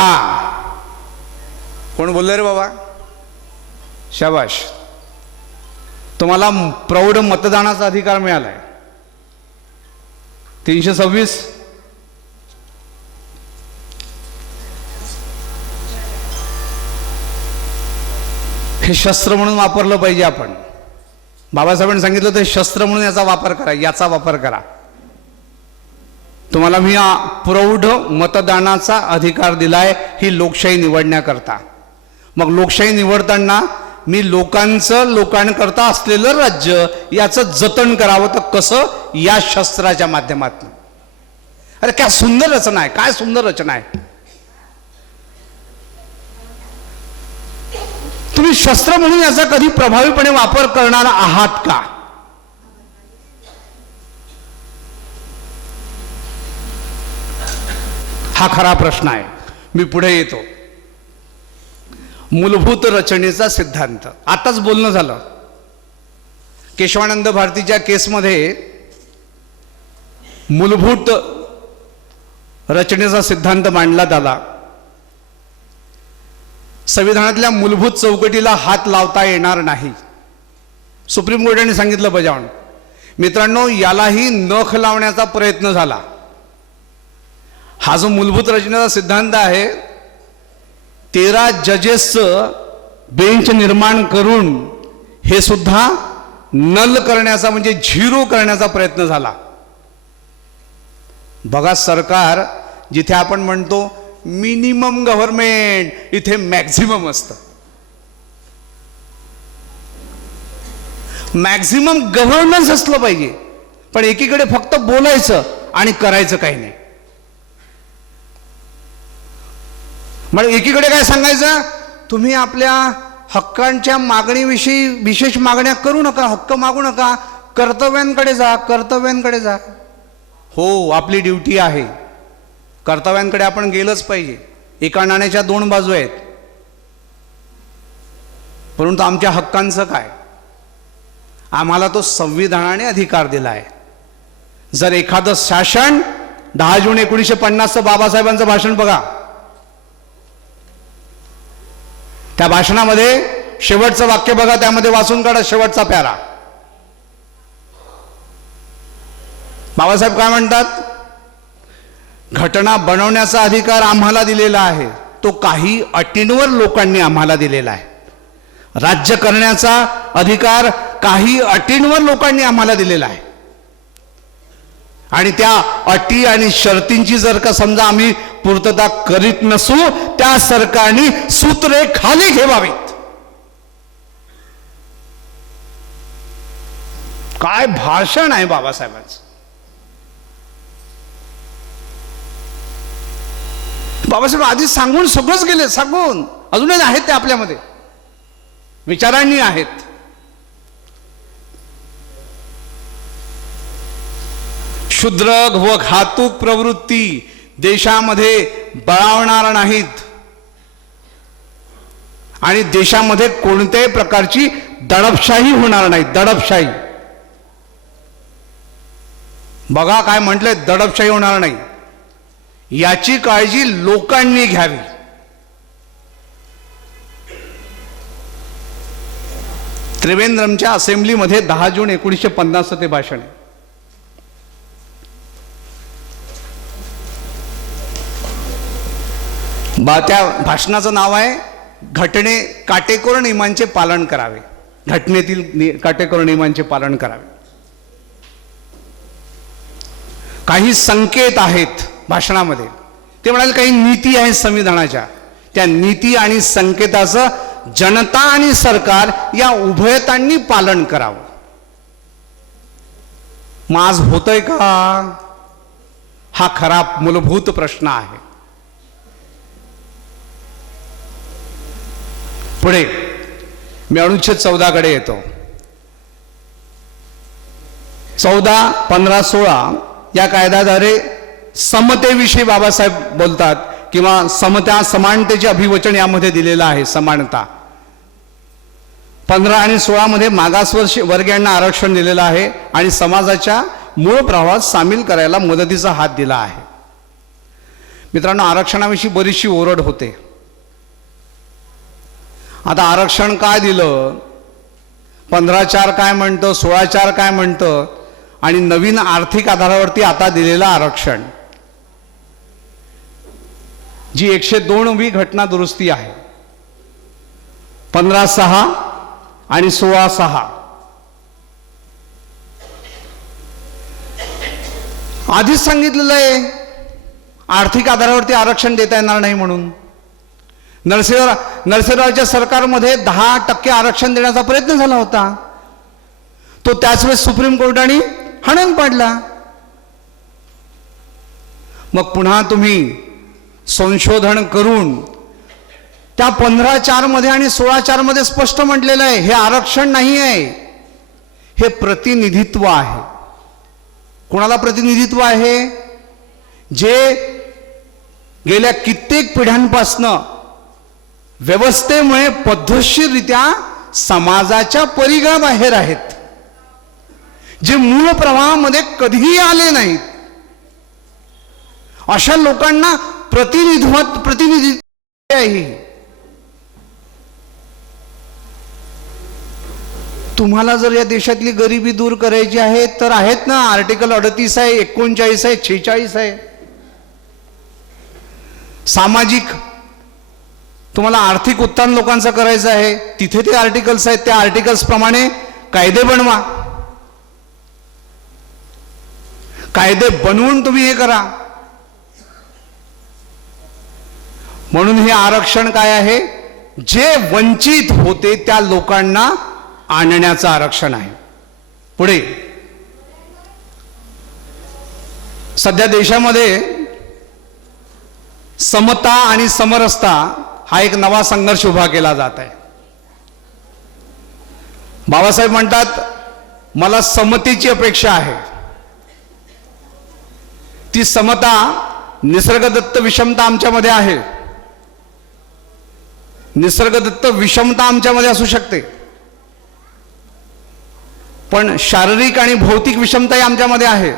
हा कोण बोलले रे बाबा? शाबाश. तुम्हाला प्रौढ मतदानाचा अधिकार मिळालाय. 326. हे शस्त्र म्हणून वापरलं पाहिजे आपण. बाबासाहेबांनी सांगितलं तर शस्त्र म्हणून याचा वापर करा, याचा वापर करा. तुम्हाला मी प्रौढ मतदानाचा अधिकार दिलाय ही लोकशाही निवडण्याकरता. मग लोकशाही निवडताना मी लोकांकरता असलेलं राज्य याचं जतन करावं तर कसं? या शस्त्राच्या माध्यमातून. अरे काय सुंदर रचना आहे, काय सुंदर रचना आहे. तुम्ही शस्त्र म्हणून याचा कधी प्रभावीपणे वापर करणार आहात का? हा खरा प्रश्न आहे. मी पुढे येतो. मूलभूत रचनेचा सिद्धांत. आताच बोलणं झालं. केशवानंद भारतीच्या केसमध्ये मूलभूत रचनेचा सिद्धांत मांडला आला. संविधानातल्या मूलभूत चौकटीला हात लावता येणार नाही, सुप्रीम कोर्टाने सांगितलं बजावून. मित्रांनो, यालाही नख लावण्याचा प्रयत्न झाला. हा जो मूलभूत रचनेचा सिद्धांत आहे, 13 जजेसचं बेंच निर्माण करून हे सुद्धा नल करण्याचा म्हणजे झिरो करण्याचा प्रयत्न झाला. बघा, सरकार जिथे आपण म्हणतो मिनिमम गव्हर्नमेंट, इथे मॅक्झिमम असतं. मॅक्झिमम गव्हर्नन्स असलं पाहिजे, पण एकीकडे फक्त बोलायचं आणि करायचं काही नाही. मग एकीकडे काय सांगायचं, तुम्ही आपल्या हक्कांच्या मागणीविषयी विशेष मागण्या करू नका, हक्क मागू नका, कर्तव्यांकडे जा, कर्तव्यांकडे जा. हो, आपली ड्युटी आहे, कर्तव्यांकडे आपण गेलंच पाहिजे. एका नाण्याच्या 2 बाजू आहेत. परंतु आमच्या हक्कांचं काय? आम्हाला तो संविधानाने अधिकार दिला आहे. जर एखादं शासन 10 जून 1950 बाबासाहेबांचं भाषण बघा, त्या भाषणामध्ये शेवटचं वाक्य बघा, त्यामध्ये वाचून काढा शेवटचा प्यारा. बाबासाहेब काय म्हणतात? घटना बनवण्याचा अधिकार आम्हाला दिलेला आहे, तो काही अटींवर लोकांनी आम्हाला दिलेला आहे. राज्य करण्याचा अधिकार काही अटींवर लोकांनी आम्हाला दिलेला आहे. आणि त्या अटी आणि शर्तींची जर का समजा आम्ही पूर्तता करीत नसू, त्या सरकारने सूत्रे खाली घ्यावीत. काय भाषण आहे बाबासाहेबांचं. बाबासाहेब आधी सांगून सगळंच गेले, सांगून अजूनही आहेत ते आपल्यामध्ये, विचारांनी आहेत. क्षुद्र व घातक प्रवृत्ती देशामध्ये बळावणार नाहीत आणि देशामध्ये कोणत्याही प्रकारची दडपशाही होणार नाही. दडपशाही बघा काय म्हटलंय, दडपशाही होणार नाही, याची काळजी लोकांनी घ्यावी. त्रिवेंद्रमच्या असेंब्लीमध्ये 10 जून 1950 ते भाषण आहे. त्या भाषणाचं नाव आहे घटने काटेकोर नियमांचे पालन करावे. घटनेतील काटेकोर नियमांचे पालन करावे. काही संकेत आहेत भाषणामध्ये. ते म्हणाले काही नीती आहेत संविधानाच्या, त्या नीती आणि संकेताचं जनता आणि सरकार या उभयतांनी पालन करावं. मग आज होतंय का? हा खरा मूलभूत प्रश्न आहे. पुढे मी अनुच्छेद 14 कडे येतो. 14, 15, 16 या कायद्याद्वारे समतेविषयी बाबासाहेब बोलतात, किंवा समता समानतेचे अभिवचन यामध्ये दिलेलं आहे. समानता 15 आणि 16 मध्ये मागासवर्गीयांना आरक्षण दिलेलं आहे आणि समाजाच्या मूळ प्रवाहात सामील करायला मदतीचा हात दिला आहे. मित्रांनो, आरक्षणाविषयी बरीचशी ओरड होते. आता आरक्षण काय दिलं, 15/4 काय म्हणतं, 16/4 काय म्हणतं, आणि नवीन आर्थिक आधारावरती आता दिलेलं आरक्षण, जी 102वी घटना दुरुस्ती आहे, 15/6 आणि 16/6. आधीच सांगितलेलं आहे आर्थिक आधारावरती आरक्षण देता येणार नाही म्हणून. नरसिंहरावच्या सरकारमध्ये 10% आरक्षण देण्याचा प्रयत्न झाला होता, तो त्याच वेळेस सुप्रीम कोर्टाने हाणून पाडला. मग पुन्हा तुम्ही संशोधन करून त्या 15/4 मध्ये आणि 16/4 मध्ये स्पष्ट म्हटलेलं आहे, हे आरक्षण नाही आहे, हे प्रतिनिधित्व आहे. कोणाला प्रतिनिधित्व आहे? जे गेल्या कित्येक पिढ्यांपासनं व्यवस्थेमुळे पद्धतशीररित्या समाजाच्या परिघाबाहेर आहेत, जे मूळ प्रवाहामध्ये कधीही आले नाहीत, अशा लोकांना प्रतिनिधित्व आहे. तुम्हाला जर या देशातली गरिबी दूर करायची आहे तर आहेत ना, आर्टिकल 38 आहे, 39 आहे, 46 आहे. सामाजिक, तुम्हाला आर्थिक उत्थान लोकांचं करायचं आहे, तिथे ते आर्टिकल्स आहेत, त्या आर्टिकल्स प्रमाणे कायदे बनवा, कायदे बनवून तुम्ही हे करा. म्हणून हे आरक्षण काय आहे? जे वंचित होते त्या लोकांना आणण्याचं आरक्षण आहे. पुढे सध्या देशामध्ये समता आणि समरसता हा एक नवा संघर्ष उभा केला जात आहे. बाबासाहेब म्हणतात, मला समतेची अपेक्षा आहे. ती समता निसर्गदत्त विषमता आमच्यामध्ये आहे, निसर्गदत्त विषमता आमच्यामध्ये असू शकते, पण शारीरिक आणि भौतिक विषमताही आमच्यामध्ये आहे.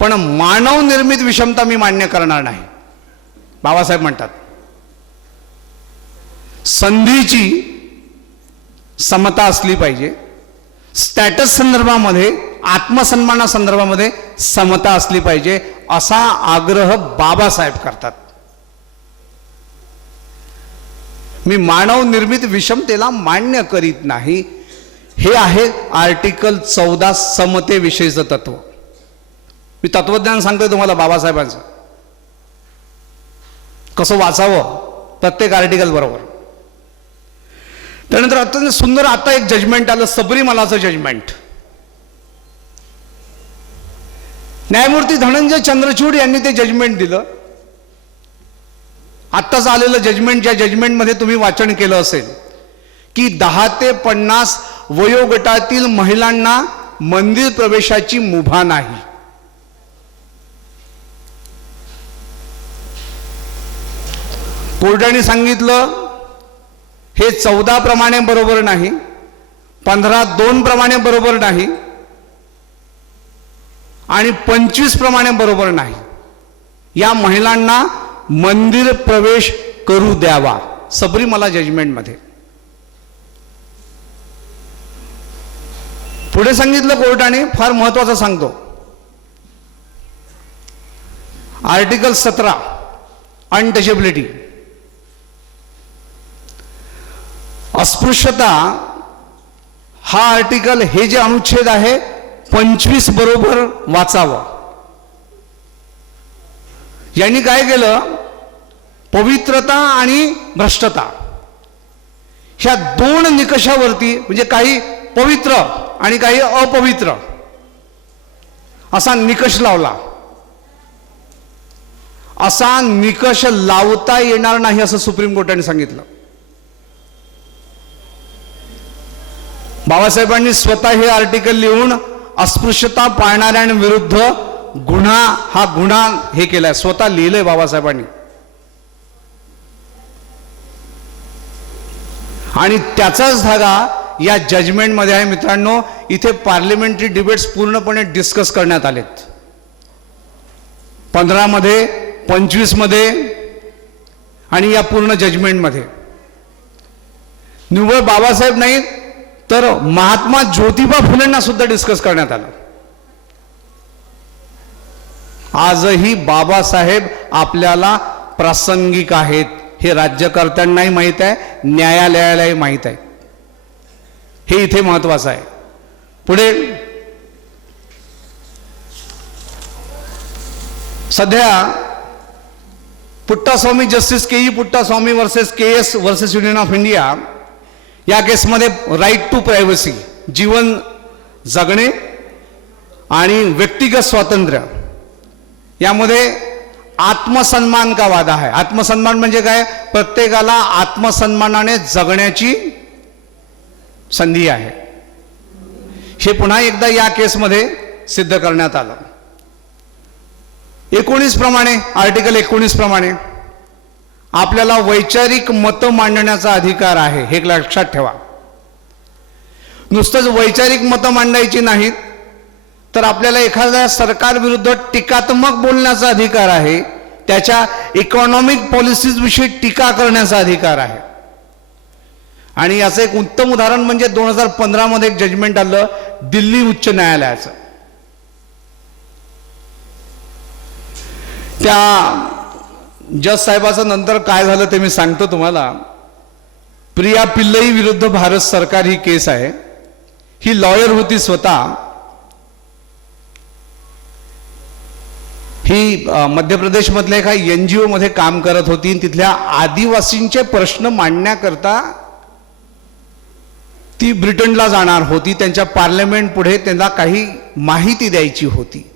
पण मानव निर्मित विषमता मी मान्य करणार नाही. बाबासाहेब म्हणतात, संधीची समता असली पाहिजे, स्टॅटस संदर्भामध्ये, आत्मसन्माना संदर्भामध्ये समता असली पाहिजे, असा आग्रह बाबासाहेब करतात. मी मानव निर्मित विषमतेला मान्य करीत नाही. हे आहे आर्टिकल 14 समतेविषयीचं तत्व. मी तत्वज्ञान सांगतोय तुम्हाला बाबासाहेबांचं, कसं वाचावं प्रत्येक आर्टिकल बरोबर. त्यानंतर अत्यंत सुंदर आता एक जजमेंट आलं, सबरीमालाचं जजमेंट. न्यायमूर्ती धनंजय चंद्रचूड यांनी ते जजमेंट दिलं. आत्ताच आलेलं जजमेंट, ज्या जजमेंटमध्ये तुम्ही वाचन केलं असेल की 10 ते 50 वयोगटातील महिलांना मंदिर प्रवेशाची मुभा नाही. कोर्टाने सांगितलं हे 14 प्रमाणे बरोबर नाही, 15(2) प्रमाणे बरोबर नाही, आणि 25 प्रमाणे बरोबर नाही. या महिलांना मंदिर प्रवेश करू द्यावा. सबरीमाला जजमेंटमध्ये पुढे सांगितलं कोर्टाने, फार महत्वाचं सांगतो, आर्टिकल 17 अनटचेबिलिटी. अस्पृश्यता हा आर्टिकल, हे जे अनुच्छेद आहे 25 बरोबर वाचावं. यांनी काय केलं, पवित्रता आणि भ्रष्टता ह्या 2 निकषावरती, म्हणजे काही पवित्र आणि काही अपवित्र असा निकष लावला. असा निकष लावता येणार नाही असं सुप्रीम कोर्टाने सांगितलं. बाबासाहेबांनी स्वतः हे आर्टिकल लिहून अस्पृश्यता पाळणाऱ्यांविरुद्ध गुन्हा, हा गुन्हा हे केलाय, स्वतः लिहिलंय बाबासाहेबांनी. आणि त्याचाच धागा या जजमेंटमध्ये आहे. मित्रांनो, इथे पार्लिमेंटरी डिबेट्स पूर्णपणे डिस्कस करण्यात आलेत. 15 मध्ये 25 मध्ये आणि या पूर्ण जजमेंटमध्ये निव्वळ बाबासाहेब नाही तर महात्मा ज्योतिबा फुलेंना सुद्धा डिस्कस करण्यात आलं. आजही बाबासाहेब आपल्याला प्रासंगिक आहेत हे राज्यकर्त्यांनाही माहीत आहे, न्यायालयालाही माहीत आहे. हे इथे महत्वाचं आहे. पुढे सध्या Puttaswamy justice K E Puttaswamy versus KS versus union of India या केसमध्ये राईट टू प्रायव्हसी, जीवन जगणे आणि व्यक्तिगत स्वातंत्र्य यामध्ये आत्मसन्मान का वादा आहे. आत्मसन्मान म्हणजे काय? प्रत्येकाला आत्मसन्मानाने जगण्याची संधी आहे. हे पुन्हा एकदा या केसमध्ये सिद्ध करण्यात आलं. 19 प्रमाणे, आर्टिकल 19 प्रमाणे आपल्याला वैचारिक मतं मांडण्याचा अधिकार आहे. हे लक्षात ठेवा. नुसतंच वैचारिक मतं मांडायची नाहीत तर आपल्याला एखाद्या सरकारविरुद्ध टीकात्मक बोलण्याचा अधिकार आहे. त्याच्या इकॉनॉमिक पॉलिसीज विषयी टीका करण्याचा अधिकार आहे. आणि याचं एक उत्तम उदाहरण म्हणजे 2015 मध्ये एक जजमेंट आलं दिल्ली उच्च न्यायालयाचं. त्या जज साहेबाचं नंतर काय झालं ते मी सांगतो तुम्हाला. प्रिया पिल्लई विरुद्ध भारत सरकार ही केस आहे. ही लॉयर होती स्वतः. ही मध्य प्रदेशमधल्या एका NGO मध्ये काम करत होती. तिथल्या आदिवासींचे प्रश्न मांडण्याकरता ती ब्रिटनला जाणार होती. त्यांच्या पार्लमेंट पुढे त्यांना काही माहिती द्यायची होती.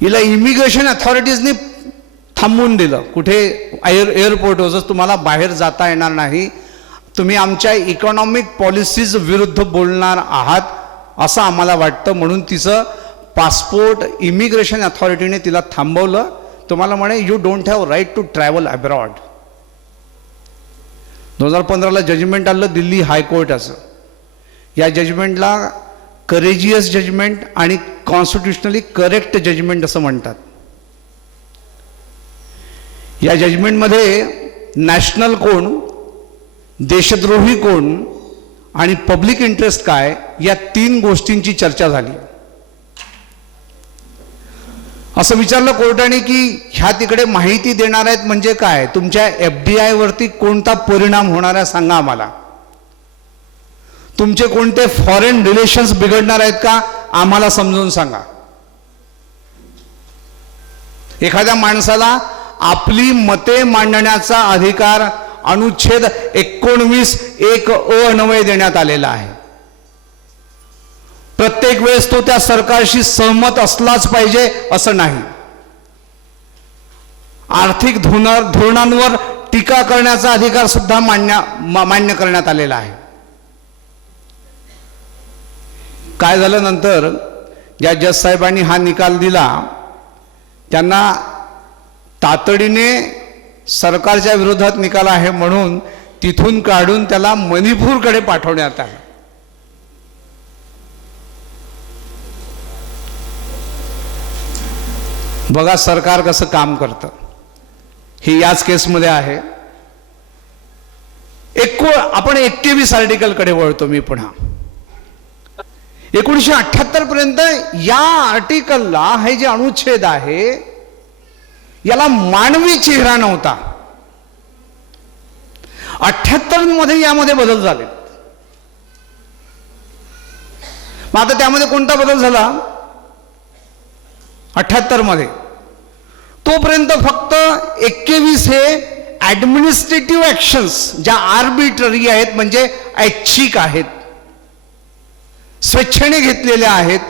हिला इमिग्रेशन अथॉरिटीजनी थांबवून दिलं. कुठे एअरपोर्टवर तुम्हाला बाहेर जाता येणार नाही, तुम्ही आमच्या इकॉनॉमिक पॉलिसीज विरुद्ध बोलणार आहात असं आम्हाला वाटतं. म्हणून तिचं पासपोर्ट इमिग्रेशन अथॉरिटीने तिला थांबवलं. तुम्हाला म्हणे you don't have right to travel abroad. 2015ला जजमेंट आलं दिल्ली हायकोर्टाचं. या जजमेंटला करेजियस जजमेंट आणि कॉन्स्टिट्युशनली करेक्ट जजमेंट असं म्हणतात. या जजमेंटमध्ये नॅशनल कोण, देशद्रोही कोण आणि पब्लिक इंटरेस्ट काय या 3 गोष्टींची चर्चा झाली. असं विचारलं कोर्टाने की ह्या तिकडे माहिती देणार आहेत म्हणजे काय, तुमच्या FDI वरती कोणता परिणाम होणार आहे सांगा आम्हाला. तुमचे कोणते फॉरेन रिलेशन्स बिघडणार आहेत का आम्हाला समजून सांगा. एखाद्या माणसाला आपली मते मांडण्याचा अधिकार अनुच्छेद 19(1)(a) अन्वये देण्यात आलेला आहे. प्रत्येक वेळेस तो त्या सरकारशी सहमत असलाच पाहिजे असं नाही. आर्थिक धोरणांवर टीका करण्याचा अधिकार सुद्धा मान्य करण्यात आलेला आहे. काय झालं नंतर ज्या जज साहेबांनी हा निकाल दिला त्यांना तातडीने सरकारच्या विरोधात निकाल आहे म्हणून तिथून काढून त्याला मणिपूरकडे पाठवण्यात आलं. बघा सरकार कसं काम करतं. हे याच केसमध्ये आहे. आपण 21 आर्टिकलकडे वळतो मी पुन्हा. 1978 पर्यंत या आर्टिकलला हे जे अनुच्छेद आहे याला मानवी चेहरा नव्हता. 78 मध्ये यामध्ये बदल झाले. मग आता त्यामध्ये कोणता बदल झाला? 78 मध्ये तोपर्यंत फक्त 21 हे ऍडमिनिस्ट्रेटिव्ह ऍक्शन्स ज्या आर्बिट्ररी आहेत म्हणजे ऐच्छिक आहेत, स्वेच्छेने घेतलेल्या आहेत,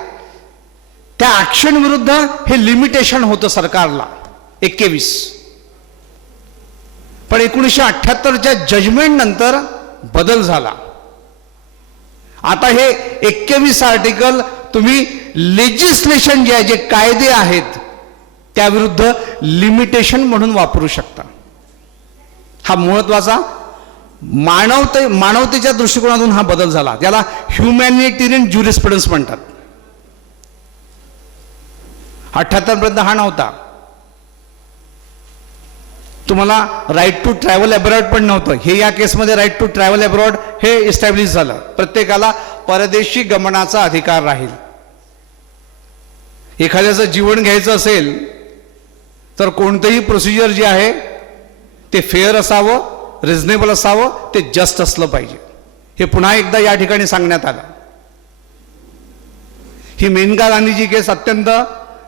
त्या ऍक्शन विरुद्ध हे लिमिटेशन होतं सरकारला 21. पण 1978च्या जजमेंट नंतर बदल झाला. आता हे 21 आर्टिकल तुम्ही लेजिस्लेशन जे आहे, जे कायदे आहेत त्याविरुद्ध लिमिटेशन म्हणून वापरू शकता. हा महत्वाचा मानवतेच्या दृष्टिकोनातून हा बदल झाला. त्याला ह्युमॅनिटेरियन ज्युरिस्प्रुडन्स म्हणतात. 78 पर्यंत हा नव्हता. तुम्हाला राईट टू ट्रॅव्हल अब्रॉड पण नव्हतं. हे या केसमध्ये राईट टू ट्रॅव्हल अब्रॉड हे इस्टॅब्लिश झालं. प्रत्येकाला परदेशी गमनाचा अधिकार राहील. एखाद्याचं जीवन घ्यायचं असेल तर कोणतंही प्रोसिजर जे आहे ते फेअर असावं, रिझनेबल असावं, ते जस्ट असलं पाहिजे. हे पुन्हा एकदा या ठिकाणी सांगण्यात आलं. ही मेनका गांधीची केस अत्यंत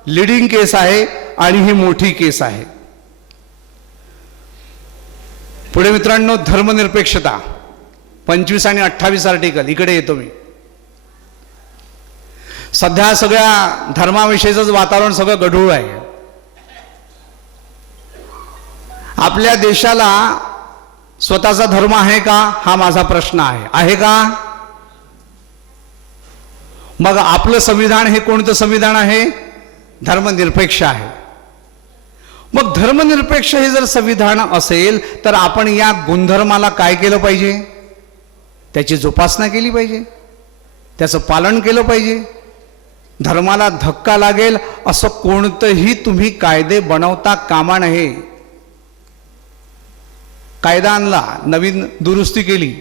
लिडिंग केस आहे आणि ही मोठी केस आहे. पुढे मित्रांनो, धर्मनिरपेक्षता 25 आणि 28 आर्टिकल, इकडे येतो मी. सध्या सगळ्या धर्माविषयीच वातावरण सगळं गढूळ आहे. आपल्या देशाला स्वतःचा धर्म आहे का, हा माझा प्रश्न आहे. आहे का? मग आपलं संविधान हे कोणतं संविधान आहे? धर्मनिरपेक्ष आहे. मग धर्मनिरपेक्ष हे जर संविधान असेल तर आपण या गुणधर्माला काय केलं पाहिजे? त्याची जोपासना केली पाहिजे, त्याचं पालन केलं पाहिजे. धर्माला धक्का लागेल असं कोणतंही तुम्ही कायदे बनवता कामा नये. कायदा आणला, नवीन दुरुस्ती केली,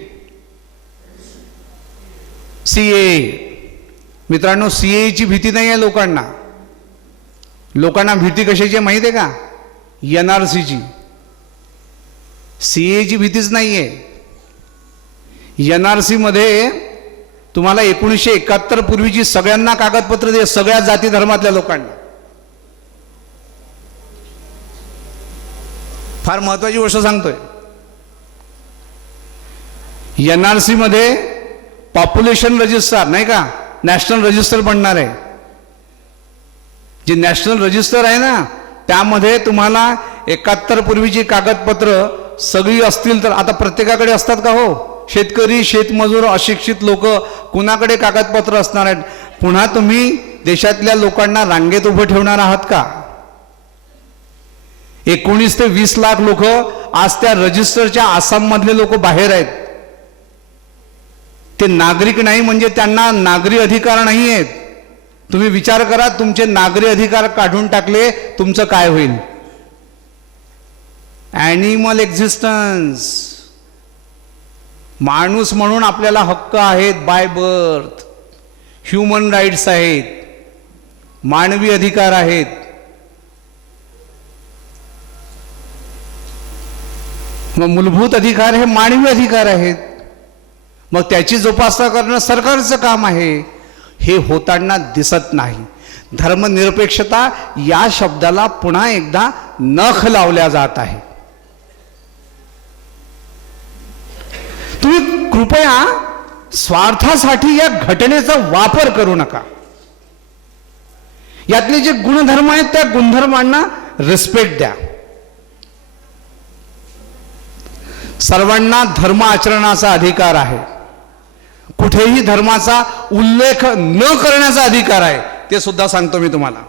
सीएए. मित्रांनो, सीएची भीती नाही आहे लोकांना. लोकांना भीती कशाची माहिती आहे का? एनआरसीची. सीएची भीतीच नाही आहे. एनआरसी मध्ये तुम्हाला 1971 पूर्वीची सगळ्यांना कागदपत्र दे, सगळ्या जाती धर्मातल्या लोकांना. फार महत्वाची गोष्ट सांगतोय. एनआरसी मध्ये पॉप्युलेशन रजिस्टर नाही का, नॅशनल रजिस्टर बनणार आहे. जे नॅशनल रजिस्टर आहे ना, त्यामध्ये तुम्हाला 71 पूर्वीची कागदपत्र सगळी असतील तर, आता प्रत्येकाकडे असतात का हो? शेतकरी, शेतमजूर, अशिक्षित लोक, कुणाकडे कागदपत्र असणार आहेत? पुन्हा तुम्ही देशातल्या लोकांना रांगेत उभं ठेवणार आहात का? 19 ते 20 लाख लोक आज त्या रजिस्टरच्या आसाममधले लोक बाहेर आहेत. ते नागरिक नाही म्हणजे त्यांना नागरी अधिकार नाही आहेत. तुम्ही विचार करा, तुमचे नागरी अधिकार काढून टाकले, तुमचं काय होईल? Animal existence. माणूस म्हणून आपल्याला हक्क आहेत बाय बर्थ. ह्युमन राईट्स आहेत, मानवी अधिकार आहेत. मग मूलभूत अधिकार हे मानवी अधिकार आहेत. मग त्याची जोपासना करणं सरकारचं काम आहे. हे होताना दिसत नाही. धर्मनिरपेक्षता या शब्दाला पुन्हा एकदा नख लावल्या जात आहे. तुम्ही कृपया स्वार्थासाठी या घटनेचा वापर करू नका. यातले जे गुणधर्म आहेत त्या गुणधर्मांना रिस्पेक्ट द्या. सर्वांना धर्म आचरणाचा अधिकार आहे. कुठेही धर्माचा उल्लेख न करण्याचा अधिकार आहे, ते सुद्धा सांगतो मी तुम्हाला.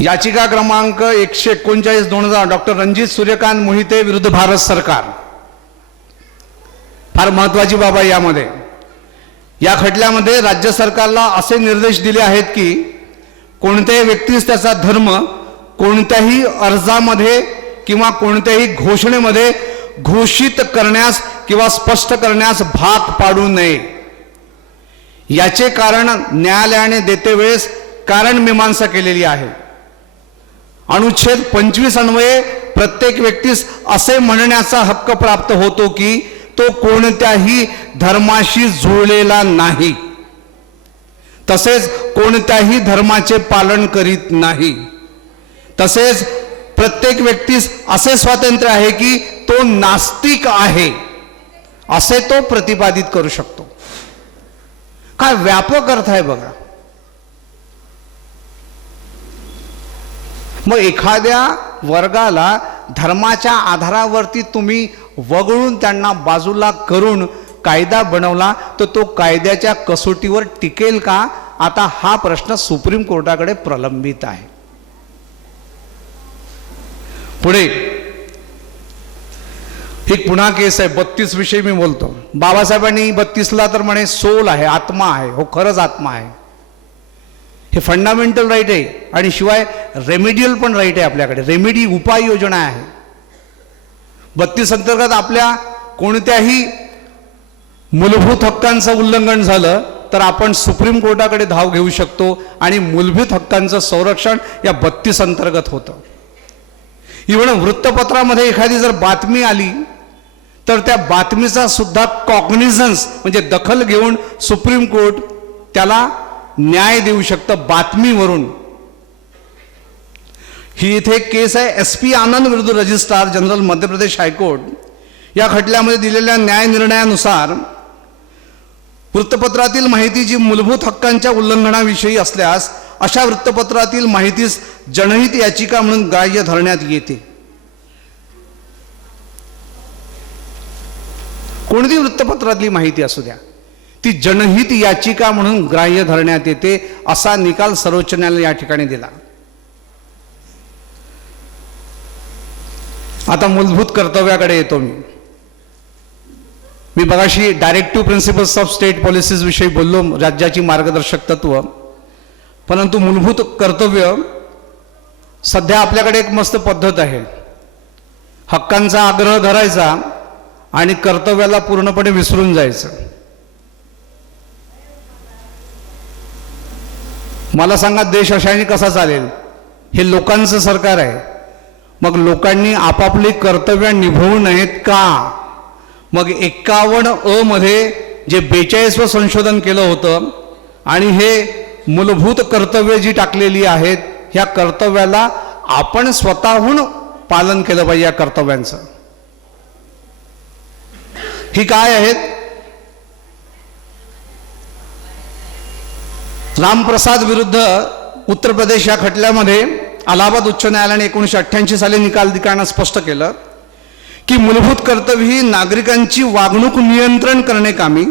याचिका क्रमांक 139/2000 डॉक्टर रणजित सूर्यकांत मोहिते विरुद्ध भारत सरकार. फार महत्वाची बाब आहे यामध्ये. या खटल्यामध्ये राज्य सरकारला असे निर्देश दिले आहेत की कोणत्याही व्यक्तीस त्याचा धर्म कोणत्याही अर्जामध्ये किंवा कोणत्याही घोषणेमध्ये घोषित करण्यास किंवा स्पष्ट करण्यास भाग पाडू नये. याचे कारण न्यायालयाने देते वेळेस कारण मीमांसा केलेली आहे. अनुच्छेद 25 अन्वये प्रत्येक व्यक्तीस असे म्हणण्याचा हक्क प्राप्त होतो की तो कोणत्याही धर्माशी जुळलेला नाही, तसेच कोणत्याही धर्माचे पालन करीत नाही. तसेच प्रत्येक व्यक्तीस असे स्वातंत्र्य आहे की तो नास्तिक आहे असे तो प्रतिपादित करू शकतो. काय व्यापक अर्थ आहे बघा. मग एखाद्या वर्गाला धर्माच्या आधारावरती तुम्ही वगळून त्यांना बाजूला करून कायदा बनवला तर तो कायद्याच्या कसोटीवर टिकेल का? आता हा प्रश्न सुप्रीम कोर्टाकडे प्रलंबित आहे. पुढे एक पुन्हा केस आहे 32 विषयी मी बोलतो. बाबासाहेबांनी 32ला तर म्हणे सोल आहे, आत्मा आहे. हो, खरंच आत्मा आहे. हे फंडामेंटल राईट आहे आणि शिवाय रेमेडियल पण राईट आहे. आपल्याकडे रेमेडी उपाययोजना आहे. 32 अंतर्गत आपल्या कोणत्याही मूलभूत हक्कांचं उल्लंघन झालं तर आपण सुप्रीम कोर्टाकडे धाव घेऊ शकतो आणि मूलभूत हक्कांचं संरक्षण या 32 अंतर्गत होतं. इव्हन वृत्तपत्रामध्ये एखादी जर बातमी आली तर त्या बातमीचा सुद्धा कॉग्निझन्स म्हणजे दखल घेऊन सुप्रीम कोर्ट त्याला न्याय देऊ शकतं बातमीवरून. ही इथे केस आहे SP आनंद विरुद्ध registrar general Madhya Pradesh high court. या खटल्यामध्ये दिलेल्या न्याय निर्णयानुसार वृत्तपत्रातील माहिती जी मूलभूत हक्कांच्या उल्लंघनाविषयी असल्यास अशा वृत्तपत्रातील माहितीस जनहित याचिका म्हणून ग्राह्य धरण्यात येते. कोणती वृत्तपत्रातली माहिती असू द्या ती जनहित याचिका म्हणून ग्राह्य धरण्यात येते असा निकाल सर्वोच्च न्यायालय या ठिकाणी दिला. आता मूलभूत कर्तव्याकडे येतो मी बघाशी directive principles of state policies विषयी बोललो, राज्याची मार्गदर्शक तत्व. परंतु मूलभूत कर्तव्य सध्या आपल्याकडे एक मस्त पद्धत आहे. हक्कांचा आग्रह धरायचा आणि कर्तव्याला पूर्णपणे विसरून जायचं. मला सांगा देश अशाने कसा चालेल? हे लोकांचं सरकार आहे. मग लोकांनी आपापली कर्तव्य निभवू नयेत का? मग 51 मध्ये जे 42व संशोधन केलं होतं आणि हे मूलभूत कर्तव्य जी टाकलेली आहेत ह्या कर्तव्याला आपण स्वतःहून पालन केलं पाहिजे. या कर्तव्यांचं ही काय आहेत? रामप्रसाद विरुद्ध उत्तर प्रदेश या खटल्यामध्ये अलाहाबाद उच्च न्यायालयाने 1988 साली निकाल देताना स्पष्ट केलं की मूलभूत कर्तव्य ही नागरिकांची वागणूक नियंत्रण करणे कामी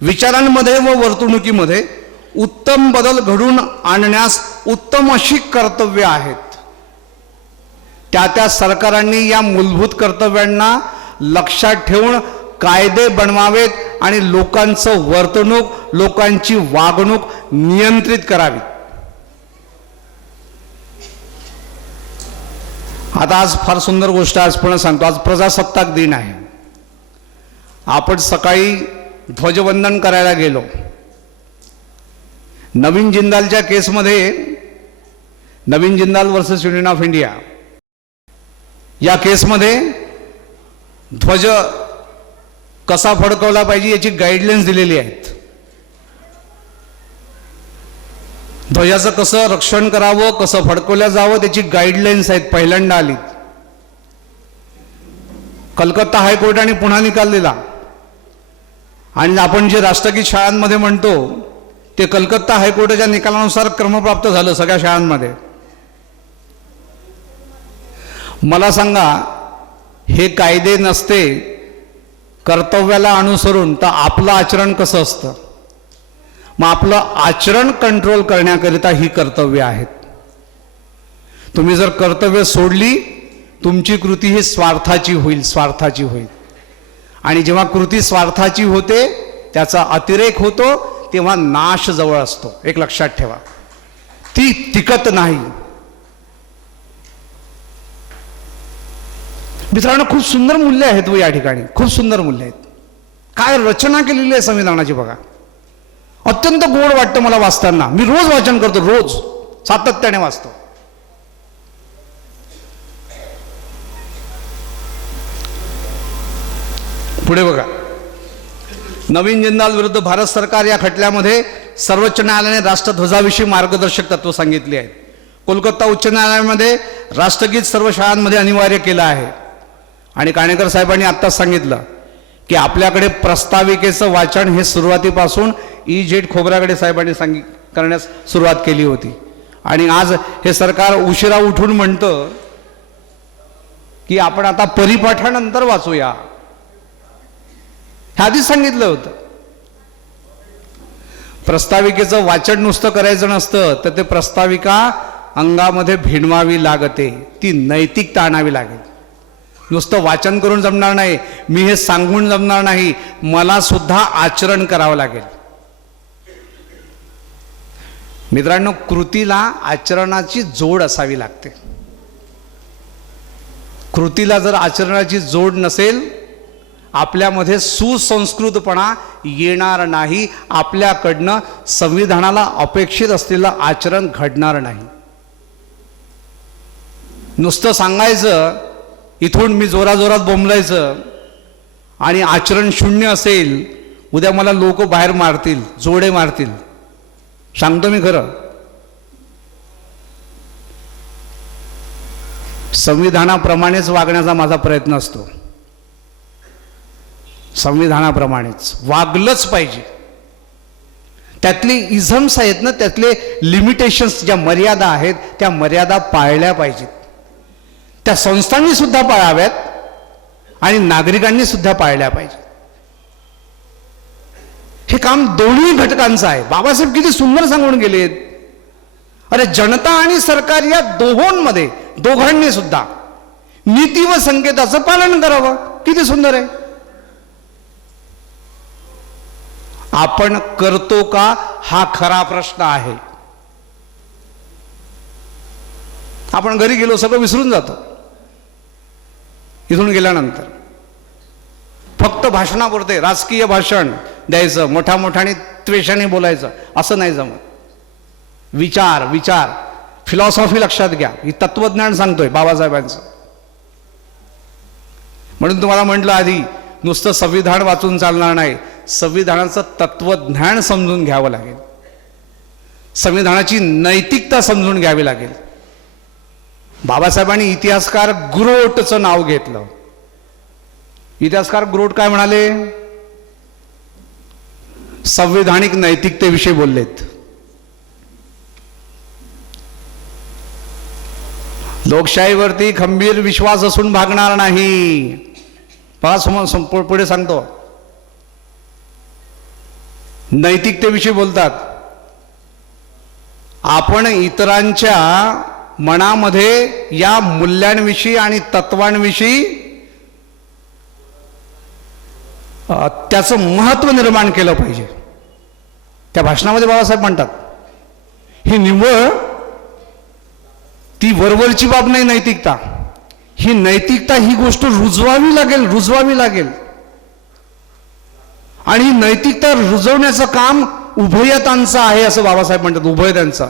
विचारांमध्ये व वर्तणुकीमध्ये उत्तम बदल घडून आणण्यास उत्तम अशी कर्तव्य आहेत. त्या सरकारांनी या मूलभूत कर्तव्यांना लक्षात ठेवून कायदे बनवावेत आणि लोकांचं वर्तणूक लोकांची वागणूक नियंत्रित करावी. आता आज फार सुंदर गोष्ट आज पुन्हा सांगतो. आज प्रजासत्ताक दिन आहे. आपण सकाळी ध्वजवंदन करायला गेलो. नवीन जिंदालच्या केसमध्ये Naveen Jindal versus union of India या केसमध्ये ध्वज कसा फडकवला पाहिजे याची गाईडलाईन्स दिलेली आहेत. ध्वजाचं कसं रक्षण करावं कसं फडकवलं जावं त्याची गाईडलाईन्स आहेत. पहिल्यांदा आली. कलकत्ता हायकोर्टाने पुन्हा निकाल दिला आणि आपण जे राष्ट्रगीत शाळांमध्ये म्हणतो ते कलकत्ता हायकोर्टाच्या निकालानुसार क्रमप्राप्त झालं सगळ्या शाळांमध्ये. मला सांगा हे कायदे नसते कर्तव्याला अनुसरून तर आपलं आचरण कसं असतं? मग आपलं आचरण कंट्रोल करण्याकरिता ही कर्तव्य आहेत. तुम्ही जर कर्तव्य सोडली तुमची कृती ही स्वार्थाची होईल. आणि जेव्हा कृती स्वार्थाची होते त्याचा अतिरेक होतो तेव्हा नाश जवळ असतो. एक लक्षात ठेवा, ती टिकत नाही. मित्रांनो खूप सुंदर मूल्य आहेत व या ठिकाणी खूप सुंदर मूल्य आहेत. काय रचना केलेली आहे संविधानाची बघा. अत्यंत गोड वाटतं मला वाचताना. मी रोज वाचन करतो, रोज सातत्याने वाचतो. पुढे बघा. नवीन जिंदाल विरुद्ध भारत सरकार या खटल्यामध्ये सर्वोच्च न्यायालयाने राष्ट्रध्वजाविषयी मार्गदर्शक तत्व सांगितली आहेत. कोलकाता उच्च न्यायालयामध्ये राष्ट्रगीत सर्व शाळांमध्ये अनिवार्य केलं आहे. आणि काणेकर साहेबांनी आत्ताच सांगितलं की आपल्याकडे प्रस्ताविकेचं वाचन हे सुरुवातीपासून E.Z. खोब्रागडे साहेबांनी करण्यास सुरुवात केली होती. आणि आज हे सरकार उशिरा उठून म्हणतं की आपण आता परिपाठानंतर वाचूया. हे आधीच सांगितलं होतं. प्रस्ताविकेचं वाचन नुसतं करायचं नसतं तर ते प्रस्ताविका अंगामध्ये भिनवावी लागते. ती नैतिकता आणावी लागेल. नुसतं वाचन करून जमणार नाही. मी हे सांगून जमणार नाही. मला सुद्धा आचरण करावं लागेल. मित्रांनो, कृतीला आचरणाची जोड असावी लागते. कृतीला जर आचरणाची जोड नसेल, आपल्यामध्ये सुसंस्कृतपणा येणार नाही, आपल्याकडनं संविधानाला अपेक्षित असलेलं आचरण घडणार नाही. नुसतं सांगायचं, इथून मी जोराजोरात बोंबलायचं आणि आचरण शून्य असेल, उद्या मला लोक बाहेर मारतील, जोडे मारतील. सांगतो मी खरं. संविधानाप्रमाणेच वागण्याचा माझा प्रयत्न असतो. संविधानाप्रमाणेच वागलंच पाहिजे. त्यातले इझम्स आहेत ना, त्यातले लिमिटेशन्स, ज्या मर्यादा आहेत, त्या मर्यादा पाळल्या पाहिजेत. त्या संस्थांनी सुद्धा पाळाव्यात आणि नागरिकांनी सुद्धा पाळल्या पाहिजेत. हे काम दोन्ही घटकांचं आहे. बाबासाहेब किती सुंदर सांगून गेलेत. अरे, जनता आणि सरकार या दोहोंमध्ये, दोघांनी सुद्धा नीती व संकेताचं पालन करावं. किती सुंदर आहे. आपण करतो का, हा खरा प्रश्न आहे. आपण घरी गेलो, सगळं विसरून जातो. इथून गेल्यानंतर फक्त भाषणापुरते राजकीय भाषण द्यायचं, मोठ्या मोठ्याने त्वेषाने बोलायचं, असं नाही जमत. विचार विचार फिलॉसॉफी लक्षात घ्या. ही तत्वज्ञान सांगतोय बाबासाहेबांचं. म्हणून तुम्हाला म्हटलं आधी, नुसतं संविधान वाचून चालणार नाही, संविधानाचं तत्वज्ञान समजून घ्यावं लागेल. संविधानाची नैतिकता समजून घ्यावी लागेल. बाबासाहेबांनी इतिहासकार ग्रोटचं नाव घेतलं. इतिहासकार ग्रोट काय म्हणाले? संविधानिक नैतिकतेविषयी बोललेत. लोकशाहीवरती खंबीर विश्वास असून भागणार नाही. पहा, पुढे सांगतो. नैतिकतेविषयी बोलतात. आपण इतरांच्या मनामध्ये या मूल्यांविषयी आणि तत्वांविषयी त्याचं महत्त्व निर्माण केलं पाहिजे. त्या भाषणामध्ये बाबासाहेब म्हणतात, ही निव्वळ ती वरवरची बाब नाही नैतिकता. ही नैतिकता, ही गोष्ट रुजवावी लागेल, रुजवावी लागेल. आणि ही नैतिकता रुजवण्याचं काम उभयतांचं आहे, असं बाबासाहेब म्हणतात. उभयतांचं,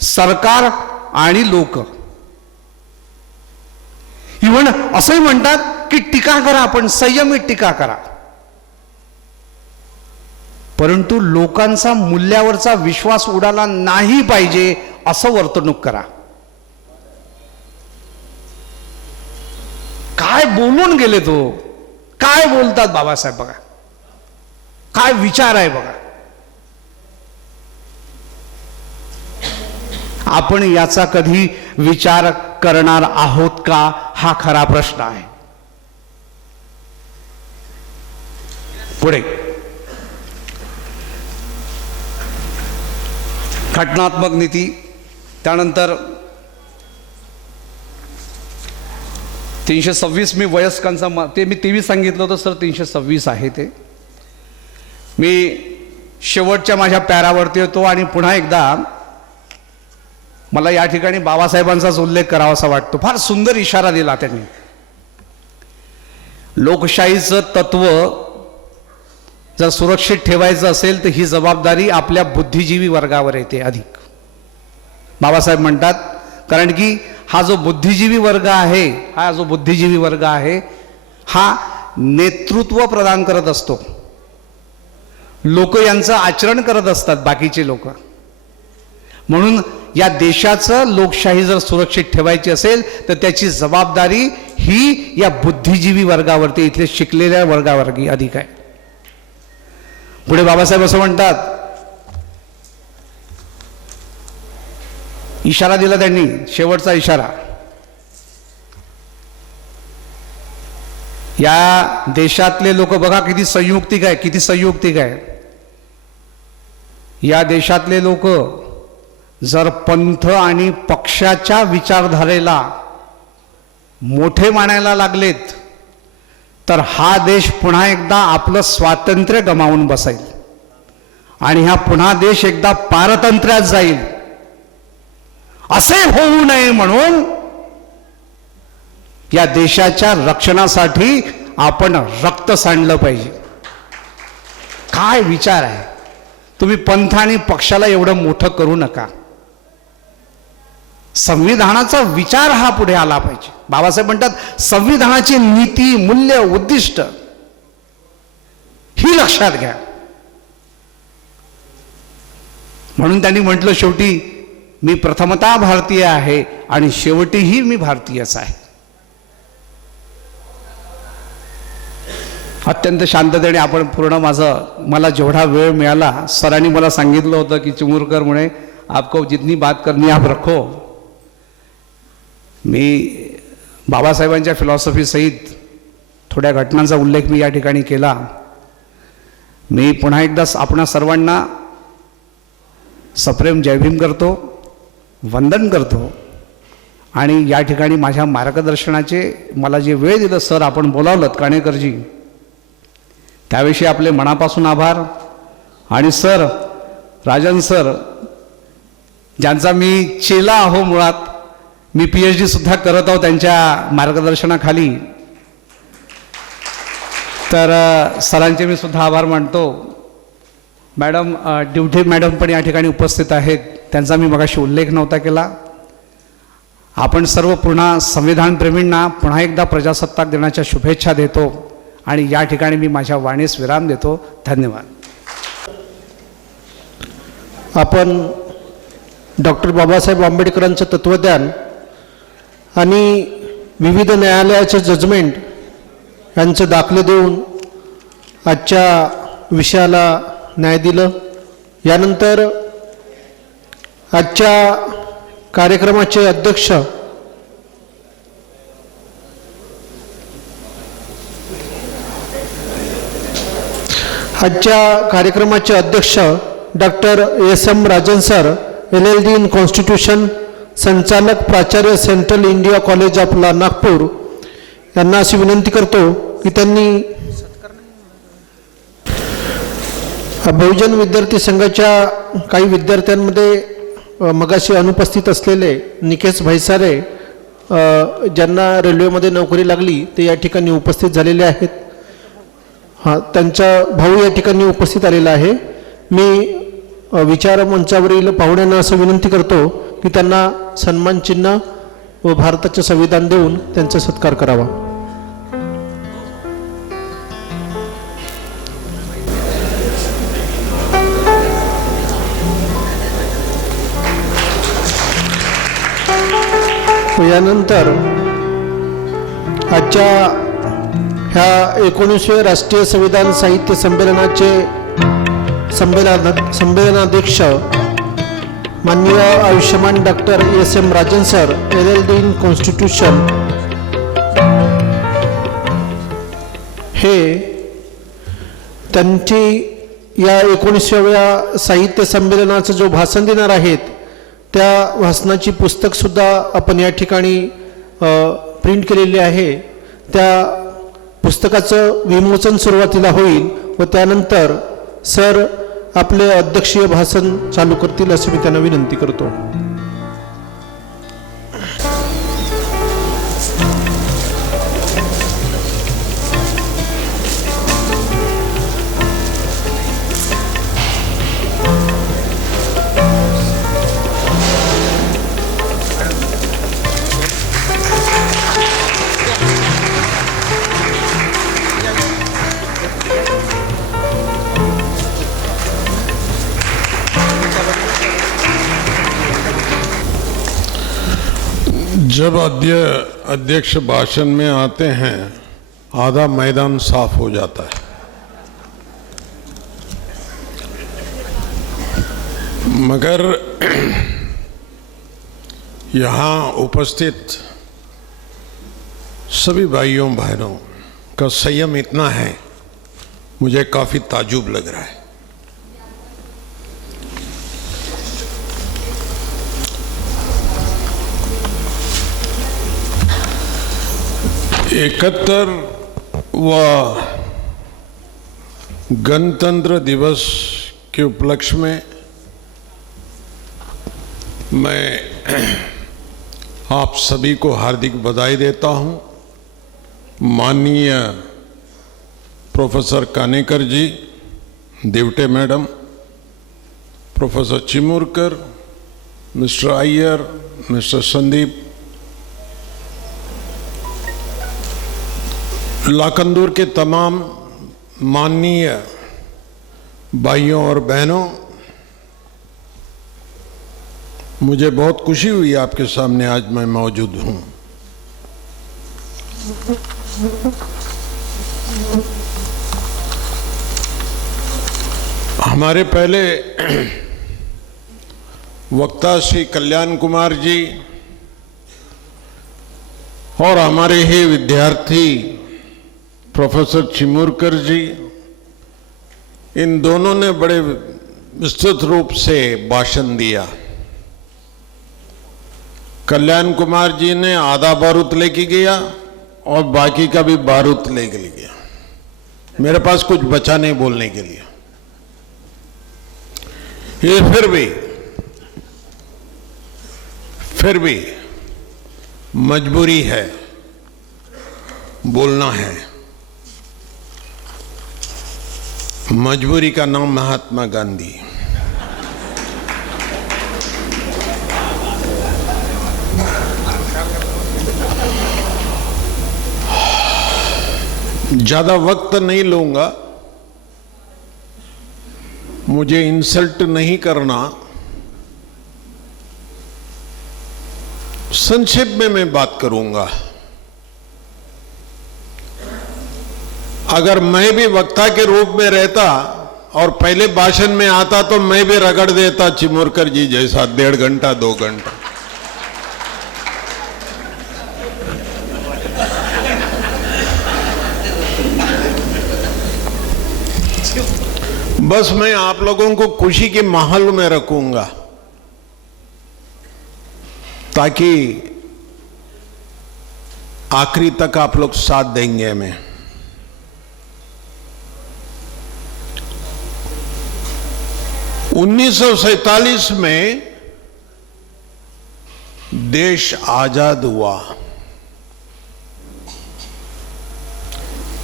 सरकार आणि लोक. इव्हन असंही म्हणतात की टीका करा, आपण संयमित टीका करा, परंतु लोकांचा मूल्यावरचा विश्वास उडाला नाही पाहिजे असं वर्तणूक करा. काय बोलून गेले तो, काय बोलतात बाबासाहेब बघा, काय विचार आहे बघा. आपण याचा कधी विचार करणार आहोत का, हा खरा प्रश्न आहे. पुढे घटनात्मक नीती, त्यानंतर 326 मी वयस्कांचा, ते मी 23 सांगितलं होतं सर, 326 आहे ते. मी शेवटच्या माझ्या पॅरावरती येतो आणि पुन्हा एकदा मला या ठिकाणी बाबासाहेबांचाच उल्लेख करावासा वाटतो. फार सुंदर इशारा दिला त्यांनी. लोकशाहीचं तत्व जर सुरक्षित ठेवायचं असेल तर ही जबाबदारी आपल्या बुद्धिजीवी वर्गावर येते अधिक. बाबासाहेब म्हणतात, कारण की हा जो बुद्धिजीवी वर्ग आहे, हा जो बुद्धिजीवी वर्ग आहे, हा नेतृत्व प्रदान करत असतो. लोक यांचं आचरण करत असतात, बाकीचे लोक. म्हणून या देशाचं लोकशाही जर सुरक्षित ठेवायची असेल तर त्याची जबाबदारी ही या बुद्धिजीवी वर्गावरती, इथले शिकलेल्या वर्गावरती अधिक आहे. पुढे बाबासाहेब असं म्हणतात, इशारा दिला त्यांनी, शेवटचा इशारा. या देशातले लोक बघा किती संयुक्तिक आहे, किती संयुक्तिक आहे. या देशातले लोक जर पंथ आणि पक्षाच्या विचारधारेला मोठे मानायला लागलेत तर हा देश पुन्हा एकदा आपलं स्वातंत्र्य गमावून बसेल आणि हा पुन्हा देश एकदा पारतंत्र्यात जाईल. असे होऊ नये म्हणून या देशाच्या रक्षणासाठी आपण रक्त सांडलं पाहिजे. काय विचार आहे. तुम्ही पंथ आणि पक्षाला एवढं मोठं करू नका. संविधानाचा विचार हा पुढे आला पाहिजे. बाबासाहेब म्हणतात संविधानाची नीती, मूल्य, उद्दिष्ट ही लक्षात घ्या. म्हणून त्यांनी म्हटलं शेवटी मी प्रथमतः भारतीय आहे आणि शेवटीही मी भारतीयच आहे. अत्यंत शांततेने आपण पूर्ण मला जेवढा वेळ मिळाला, सरांनी मला सांगितलं होतं की चिमुरकर म्हणे आपको जितनी बात करनी आप रखो. मी बाबासाहेबांच्या फिलॉसॉफी सहित थोड्या घटनांचा उल्लेख मी या ठिकाणी केला. मी पुन्हा एकदा आपणा सर्वांना सप्रेम जयभीम करतो, वंदन करतो आणि या ठिकाणी माझ्या मार्गदर्शनाचे मला जे वेळ दिलं सर, आपण बोलावलं काणेकरजी, त्याविषयी आपले मनापासून आभार. आणि सर, राजन सर, ज्यांचा मी चेला आहो, मुळात मी PhD सुद्धा करत आहो त्यांच्या मार्गदर्शनाखाली, तर सरांचे मी सुद्धा आभार मानतो. मॅडम ड्युटे मॅडम पण या ठिकाणी उपस्थित आहेत, त्यांचा मी मगाशी उल्लेख नव्हता केला. आपण सर्व पुन्हा संविधानप्रेमींना पुन्हा एकदा प्रजासत्ताक दिनाच्या शुभेच्छा देतो आणि या ठिकाणी मी माझ्या वाणीस विराम देतो. धन्यवाद. आपण डॉक्टर बाबासाहेब आंबेडकरांचं तत्वज्ञान आणि विविध न्यायालयाचे जजमेंट यांचे दाखले देऊन आजच्या विषयाला न्याय दिलं. यानंतर आजच्या कार्यक्रमाचे अध्यक्ष doctor SM Rajan sir, LLD in constitution, संचालक प्राचार्य central India college of Nagpur, यांना अशी विनंती करतो की त्यांनी बहुजन विद्यार्थी संघाच्या काही विद्यार्थ्यांमध्ये मगाशी अनुपस्थित असलेले निकेश भैसारे, ज्यांना रेल्वेमध्ये नोकरी लागली, ते या ठिकाणी उपस्थित झालेले आहेत. त्यांचा भाऊ या ठिकाणी उपस्थित आलेला आहे. मी विचार मंचावरील पाहुण्यांना असं विनंती करतो की त्यांना सन्मान चिन्ह व भारताचे संविधान देऊन त्यांचा सत्कार करावा. यानंतर आजच्या ह्या 19व्या राष्ट्रीय संविधान साहित्य संमेलनाचे संमेलनाध्यक्ष माननीय Ayushman doctor SM Rajan sir, LLD in constitution, हे त्यांची या 19व्या साहित्य संमेलनाचं जो भाषण देणार आहेत, त्या भाषणाची पुस्तकसुद्धा आपण या ठिकाणी प्रिंट केलेली आहे. त्या पुस्तकाचं विमोचन सुरुवातीला होईल व त्यानंतर सर आपले अध्यक्षीय भाषण चालू करतील असे मी त्यांना विनंती करतो. जब अध्यक्ष भाषण में आते हैं, आधा मैदान साफ हो जाता है. मगर यहाँ उपस्थित सभी भाइयों बहनों का संयम इतना है, मुझे काफ़ी ताजुब लग रहा है. इकहत्तर व गणतंत्र दिवस के उपलक्ष्य में मैं आप सभी को हार्दिक बधाई देता हूं। माननीय professor Kanekar ji, Devte madam, professor Chimurkar, mister Iyer, mister Sandeep, Lakhandur के तमाम माननीय भाइयों और बहनों, मुझे बहुत खुशी हुई आपके सामने आज मैं मौजूद हूं। हमारे पहले वक्ता श्री कल्याण कुमार जी और हमारे ही विद्यार्थी प्रोफेसर चिमुरकर जी, इन दोनों ने बड़े विस्तृत रूप से भाषण दिया। कल्याण कुमार जी ने आधा बारूद लेके गया और बाकी का भी बारूद लेके गया। मेरे पास कुछ बचा नहीं बोलने के लिए। ये फिर भी मजबूरी है, बोलना है। मजबूरी का नाम महात्मा गांधी। ज्यादा वक्त नहीं लूंगा, मुझे इंसल्ट नहीं करना। संक्षेप में मैं बात करूंगा। अगर मैं भी वक्ता के रूप में रहता और पहले भाषण में आता तो मैं भी रगड़ देता चिमुरकर जी जैसा 1.5 घंटा 2 घंटा। बस मैं आप लोगों को खुशी के माहौल में रखूंगा ताकि आखिरी तक आप लोग साथ देंगे। मैं 1947 में देश आजाद हुआ।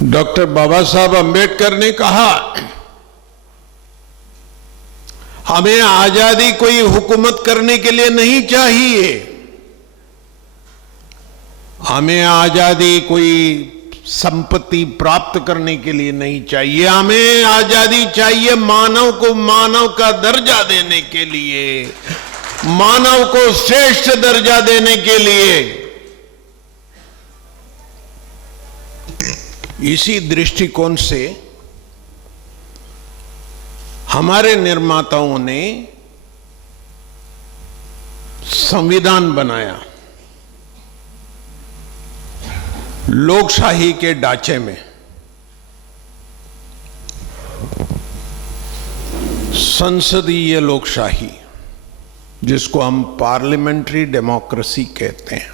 डॉक्टर बाबा साहब अंबेडकर ने कहा, हमें आजादी कोई हुकूमत करने के लिए नहीं चाहिए, हमें आजादी कोई संपत्ति प्राप्त करने के लिए नहीं चाहिए, हमें आजादी चाहिए मानव को मानव का दर्जा देने के लिए, मानव को श्रेष्ठ दर्जा देने के लिए। इसी दृष्टिकोण से हमारे निर्माताओं ने संविधान बनाया लोकशाही के ढांचे में। संसदीय लोकशाही, जिसको हम पार्लियामेंट्री डेमोक्रेसी कहते हैं।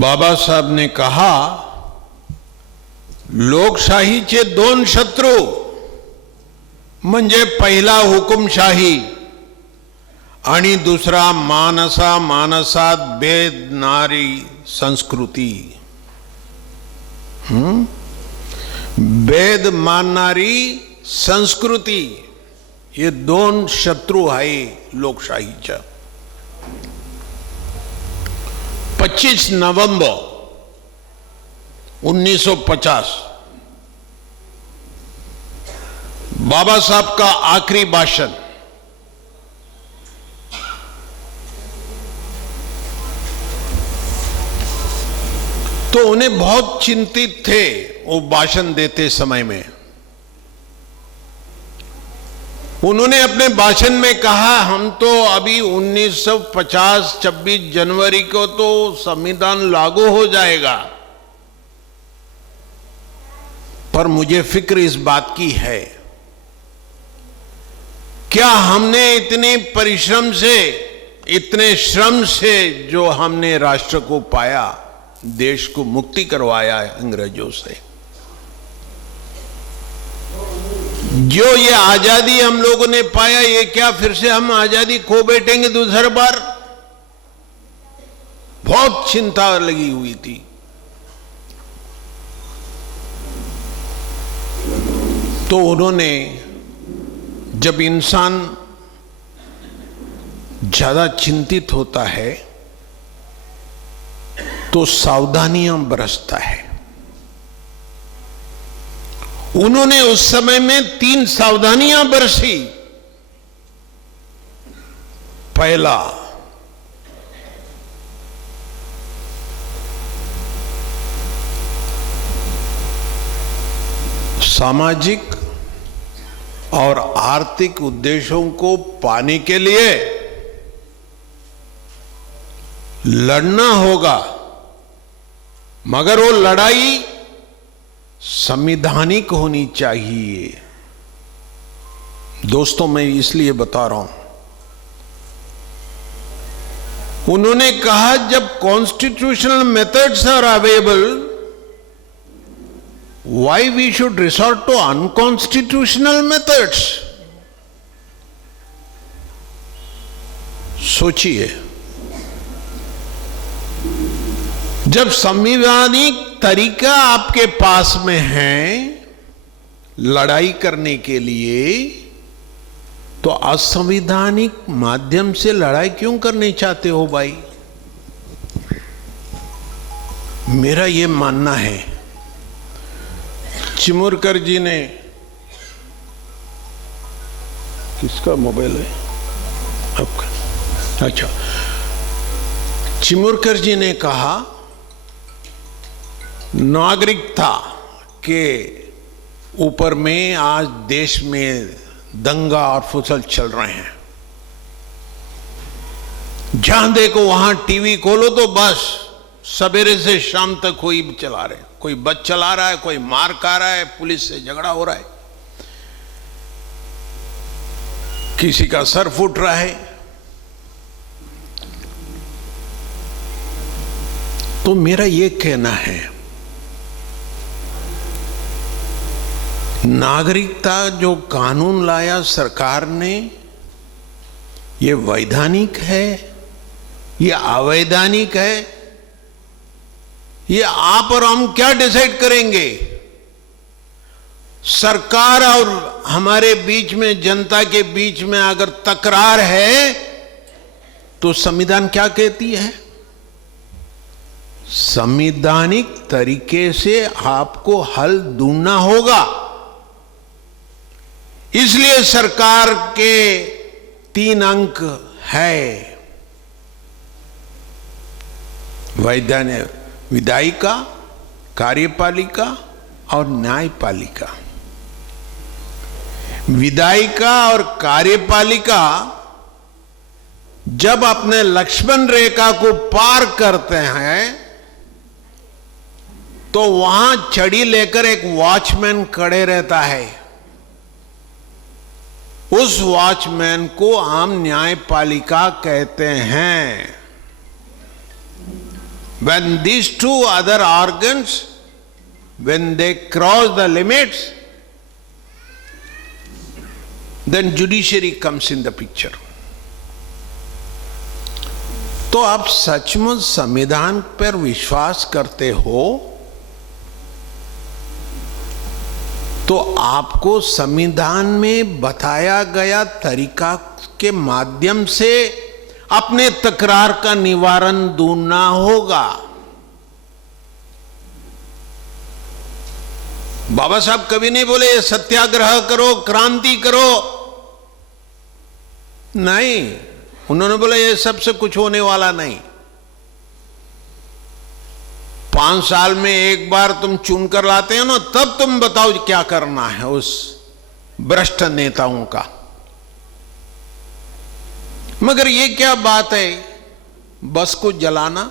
बाबा साहब ने कहा, लोकशाहीचे 2 शत्रू म्हणजे पहिला हुकुमशाही आणि दुसरा मानसा मानसात भेदणारी संस्कृती। भेद मानणारी संस्कृती, ये 2 शत्रू आहे लोकशाहीच्या। 25 नवंबर 1950 बाबा साहब का आखिरी भाषण। तो उन्हें बहुत चिंतित थे वो भाषण देते समय में। उन्होंने अपने भाषण में कहा, हम तो अभी 1950 26 जनवरी को तो संविधान लागू हो जाएगा, पर मुझे फिक्र इस बात की है, क्या हमने इतने परिश्रम से, इतने श्रम से जो हमने राष्ट्र को पाया, देश को मुक्ति करवाया है अंग्रेजों से, जो ये आजादी हम लोगों ने पाया, ये क्या फिर से हम आजादी खो बैठेंगे दूसरी बार? बहुत चिंता लगी हुई थी। तो उन्होंने, जब इंसान ज्यादा चिंतित होता है तो सावधानियां बरसता है। उन्होंने उस समय में 3 सावधानियां बरसी। पहला, सामाजिक और आर्थिक उद्देश्यों को पाने के लिए लड़ना होगा, मगर वो लड़ाई संवैधानिक होनी चाहिए। दोस्तों, मैं इसलिए बता रहा हूं, उन्होंने कहा जब constitutional methods are available, why we should resort to unconstitutional methods? सोचिए, जब संवैधानिक तरीका आपके पास में है लड़ाई करने के लिए, तो असंवैधानिक माध्यम से लड़ाई क्यों करने चाहते हो भाई? मेरा यह मानना है। चिमुरकर जी ने, किसका मोबाइल है आपका? अच्छा, चिमुरकर जी ने कहा नागरिकता के ऊपर में आज देश में दंगा और फुसल चल रहे हैं। जहां देखो वहां टीवी खोलो तो बस सवेरे से शाम तक कोई चला रहे, कोई बस चला रहा है, कोई मार खा रहा है, पुलिस से झगड़ा हो रहा है, किसी का सर फूट रहा है। तो मेरा यह कहना है, नागरिकता जो कानून लाया सरकार ने, ये वैधानिक है, ये अवैधानिक है, ये आप और हम क्या डिसाइड करेंगे? सरकार और हमारे बीच में, जनता के बीच में अगर तकरार है तो संविधान क्या कहती है? संवैधानिक तरीके से आपको हल ढूंढना होगा। इसलिए सरकार के 3 अंक है, विधायिका, कार्यपालिका और न्यायपालिका। विधायिका और कार्यपालिका जब अपने लक्ष्मण रेखा को पार करते हैं तो वहां छड़ी लेकर एक वॉचमैन खड़े रहता है। उस वॉचमैन को हम न्यायपालिका कहते हैं। When these 2 other organs, when they cross the limits, then judiciary comes in the picture. तो आप सचमुच संविधान पर विश्वास करते हो तो आपको संविधान में बताया गया तरीका के माध्यम से अपने तकरार का निवारण ढूंढना होगा। बाबा साहब कभी नहीं बोले सत्याग्रह करो, क्रांति करो, नहीं, उन्होंने बोला ये सबसे कुछ होने वाला नहीं। 5 साल में एक बार तुम चुन कर लाते हो ना, तब तुम बताओ क्या करना है उस भ्रष्ट नेताओं का। मगर ये क्या बात है, बस को जलाना,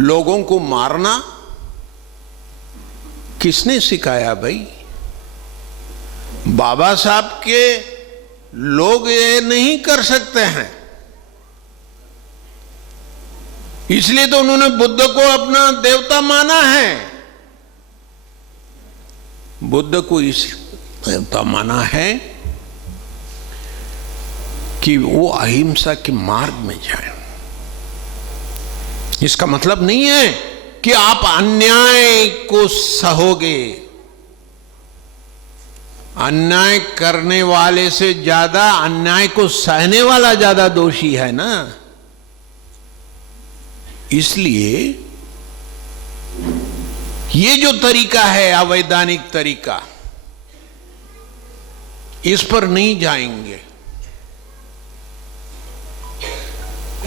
लोगों को मारना, किसने सिखाया भाई? बाबा साहब के लोग ये नहीं कर सकते हैं, इसलिए तो उन्होंने बुद्ध को अपना देवता माना है। बुद्ध को इस तो माना है कि वो अहिंसा के मार्ग में जाए। इसका मतलब नहीं है कि आप अन्याय को सहोगे। अन्याय करने वाले से ज्यादा अन्याय को सहने वाला ज्यादा दोषी है ना। इसलिए ये जो तरीका है अवैधानिक तरीका, इस पर नहीं जाएंगे।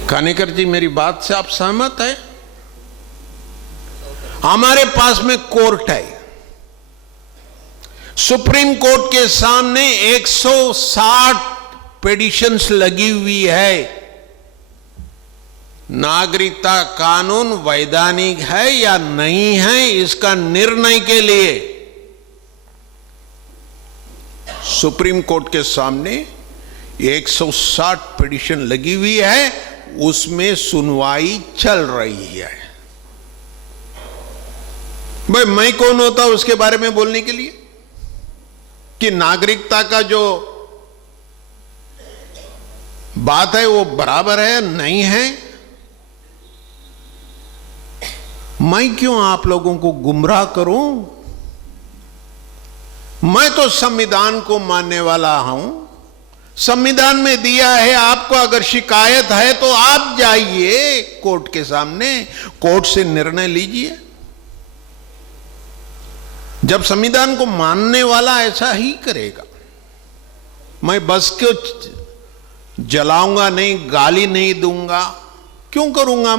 कानेकर जी, मेरी बात से आप सहमत है? हमारे पास में कोर्ट है, सुप्रीम कोर्ट के सामने 160 पिटीशंस लगी हुई है। नागरिकता कानून वैधानिक है या नहीं है, इसका निर्णय के लिए सुप्रीम कोर्ट के सामने 160 पिटीशन लगी हुई है, उसमें सुनवाई चल रही है। भाई मैं कौन होता उसके बारे में बोलने के लिए कि नागरिकता का जो बात है वो बराबर है नहीं है? मैं क्यों आप लोगों को गुमराह करूं? मैं तो संविधान को मानने वाला हूं। संविधान में दिया है, आपको अगर शिकायत है तो आप जाइए कोर्ट के सामने, कोर्ट से निर्णय लीजिए। जब संविधान को मानने वाला ऐसा ही करेगा। मैं बस को जलाऊंगा नहीं, गाली नहीं दूंगा, क्यों करूंगा?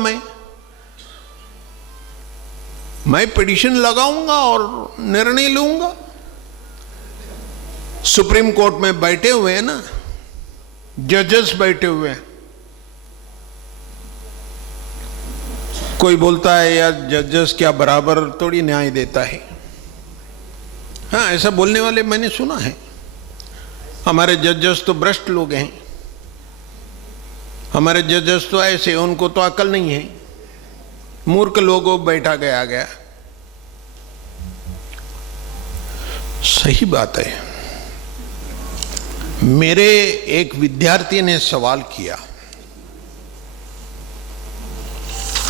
मैं पिटीशन लगाऊंगा और निर्णय लूंगा। सुप्रीम कोर्ट में बैठे हुए हैं ना, जजेस बैठे हुए हैं। कोई बोलता है यार जजेस क्या बराबर थोड़ी न्याय देता है। हाँ, ऐसा बोलने वाले मैंने सुना है। हमारे जजेस तो भ्रष्ट लोग हैं, हमारे जजेस तो ऐसे, उनको तो अकल नहीं है, मूर्ख लोगों बैठा गया। सही बात है। मेरे एक विद्यार्थी ने सवाल किया,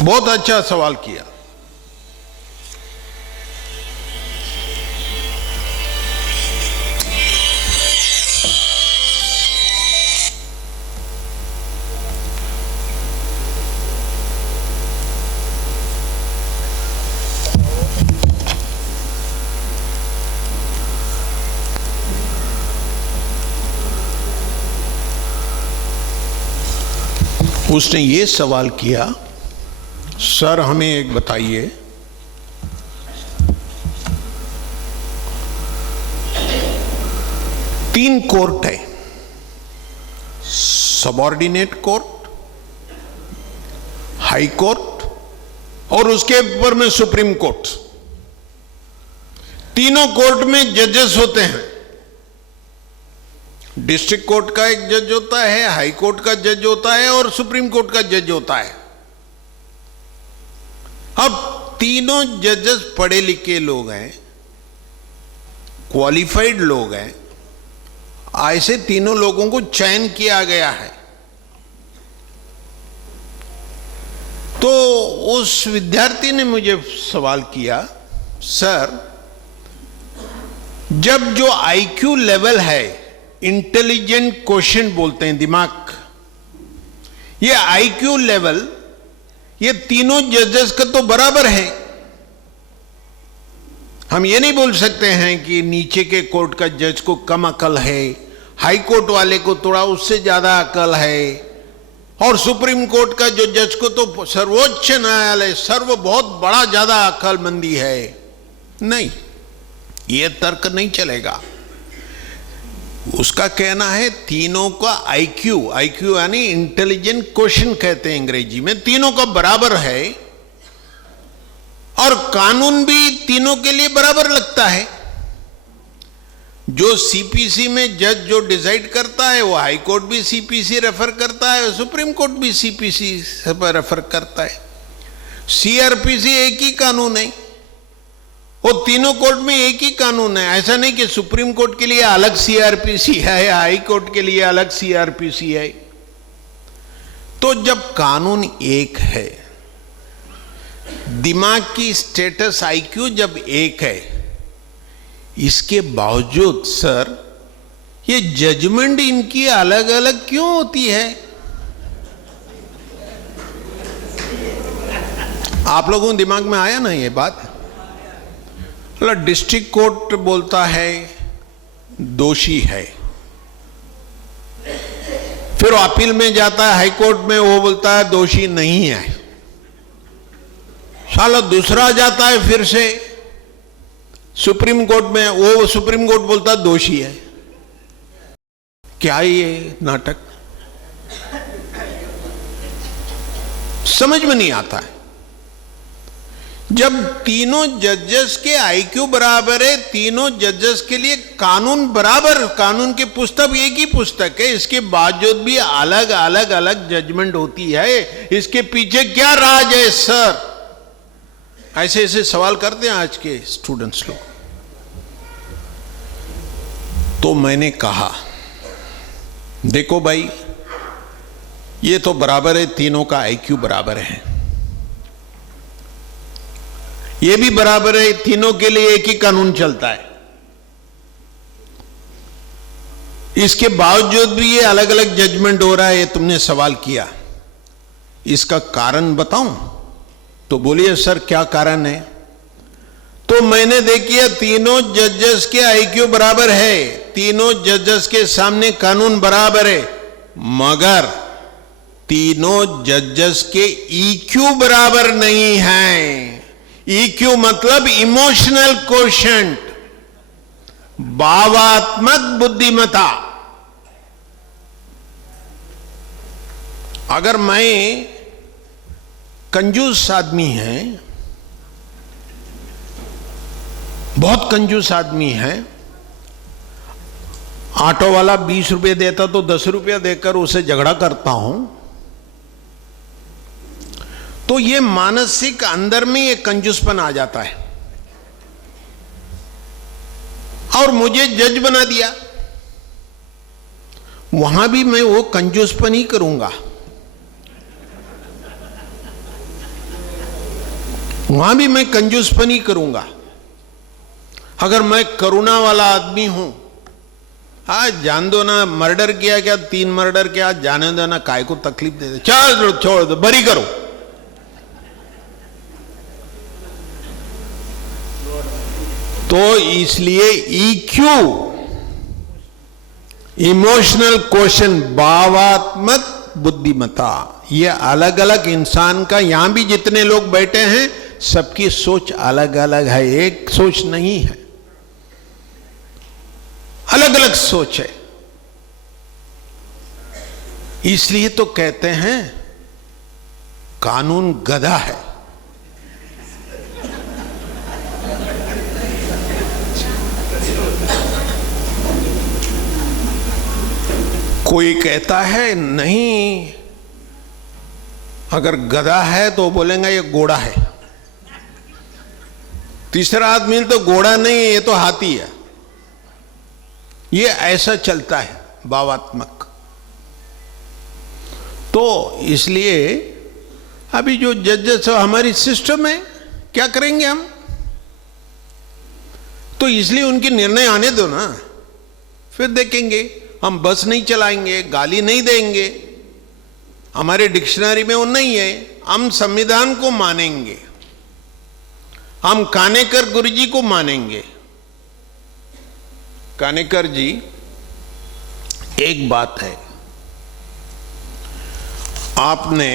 बहुत अच्छा सवाल किया। उसने ये सवाल किया, सर हमें एक बताइए, तीन कोर्ट है, सबऑर्डिनेट कोर्ट, हाई कोर्ट और उसके ऊपर में सुप्रीम कोर्ट। तीनों कोर्ट में जजेस होते हैं। डिस्ट्रिक्ट कोर्ट का एक जज होता है, हाई कोर्ट का जज होता है और सुप्रीम कोर्ट का जज होता है। अब तीनों जजेस पढ़े लिखे लोग हैं, क्वालिफाइड लोग हैं। ऐसे तीनों लोगों को चयन किया गया है। तो उस विद्यार्थी ने मुझे सवाल किया, सर जब जो आईक्यू लेवल है, इंटेलिजेंट क्वेश्चन बोलते हैं, दिमाग, ये आईक्यू लेवल ये तीनों जजेस का तो बराबर है। हम ये नहीं बोल सकते हैं कि नीचे के कोर्ट का जज को कम अकल है, हाई कोर्ट वाले को थोड़ा उससे ज्यादा अकल है, और सुप्रीम कोर्ट का जो जज को तो सर्वोच्च न्यायालय सर्व बहुत बड़ा ज्यादा अकलमंदी है। नहीं, ये तर्क नहीं चलेगा। उसका कहना है तीनों का आईक्यू यानी इंटेलिजेंट क्वेश्चन कहते हैं अंग्रेजी में, तीनों का बराबर है और कानून भी तीनों के लिए बराबर लगता है। जो सीपीसी में जज जो डिसाइड करता है वो हाई कोर्ट भी सीपीसी रेफर करता है, सुप्रीम कोर्ट भी सीपीसी रेफर करता है। सीआरपीसी एक ही कानून है, वो तीनों कोर्ट में एक ही कानून है। ऐसा नहीं कि सुप्रीम कोर्ट के लिए अलग सीआरपीसी है या हाई कोर्ट के लिए अलग सीआरपीसी है। तो जब कानून एक है, दिमाग की स्टेटस आईक्यू जब एक है, इसके बावजूद सर ये जजमेंट इनकी अलग अलग क्यों होती है? आप लोगों के दिमाग में आया ना ये बात? मतलब डिस्ट्रिक्ट कोर्ट बोलता है दोषी है, फिर अपील में जाता है हाई कोर्ट में, वो बोलता है दोषी नहीं है। साला दूसरा जाता है फिर से सुप्रीम कोर्ट में, वो सुप्रीम कोर्ट बोलता है दोषी है। क्या ये नाटक? समझ में नहीं आता है। जब तीनों जजेस के आईक्यू बराबर है, तीनों जजेस के लिए कानून बराबर, कानून की पुस्तक एक ही पुस्तक है, इसके बावजूद भी अलग अलग अलग जजमेंट होती है। इसके पीछे क्या राज है सर? ऐसे ऐसे सवाल करते हैं आज के स्टूडेंट्स लोग। तो मैंने कहा देखो भाई, ये तो बराबर है, तीनों का आईक्यू बराबर है, ये भी बराबर है, तीनों के लिए एक ही कानून चलता है। इसके बावजूद भी ये अलग अलग जजमेंट हो रहा है। ये तुमने सवाल किया, इसका कारण बताऊं? तो बोलिए सर क्या कारण है? तो मैंने देखिए तीनों जजेस के आईक्यू बराबर है, तीनों जजेस के सामने कानून बराबर है, मगर तीनों जजेस के ईक्यू बराबर नहीं है। ईक्यू मतलब इमोशनल कोशेंट, भावात्मक बुद्धिमत्ता। अगर मैं कंजूस आदमी है, बहुत कंजूस आदमी है, ऑटो वाला 20 रुपये देता तो 10 रुपया देकर उसे झगड़ा करता हूं, तो ये मानसिक अंदर में ये कंजूसपन आ जाता है और मुझे जज बना दिया। वहां भी मैं वो कंजूसपन ही करूंगा, वहां भी मैं कंजूसपन ही करूंगा। अगर मैं करुणा वाला आदमी हूं, आज जान दो ना, मर्डर किया क्या, 3 मर्डर किया, जाने दो ना, काय को तकलीफ दे दे, चल छोड़ दो, बरी करो। तो इसलिए ईक्यू, इमोशनल क्वेश्चन, भावात्मक बुद्धिमत्ता, ये अलग अलग इंसान का, यहां भी जितने लोग बैठे हैं सबकी सोच अलग अलग है, एक सोच नहीं है, अलग अलग सोच है। इसलिए तो कहते हैं कानून गधा है। कोई कहता है नहीं, अगर गधा है तो बोलेंगे ये घोड़ा है। तीसरा आदमी तो घोड़ा नहीं है, ये तो हाथी है। ये ऐसा चलता है भावात्मक। तो इसलिए अभी जो जजेस हमारी सिस्टम है, क्या करेंगे हम? तो इसलिए उनके निर्णय आने दो ना, फिर देखेंगे। हम बस नहीं चलाएंगे, गाली नहीं देंगे, हमारे डिक्शनरी में वो नहीं है। हम संविधान को मानेंगे, हम कानेकर गुरुजी को मानेंगे। कानेकर जी, एक बात है, आपने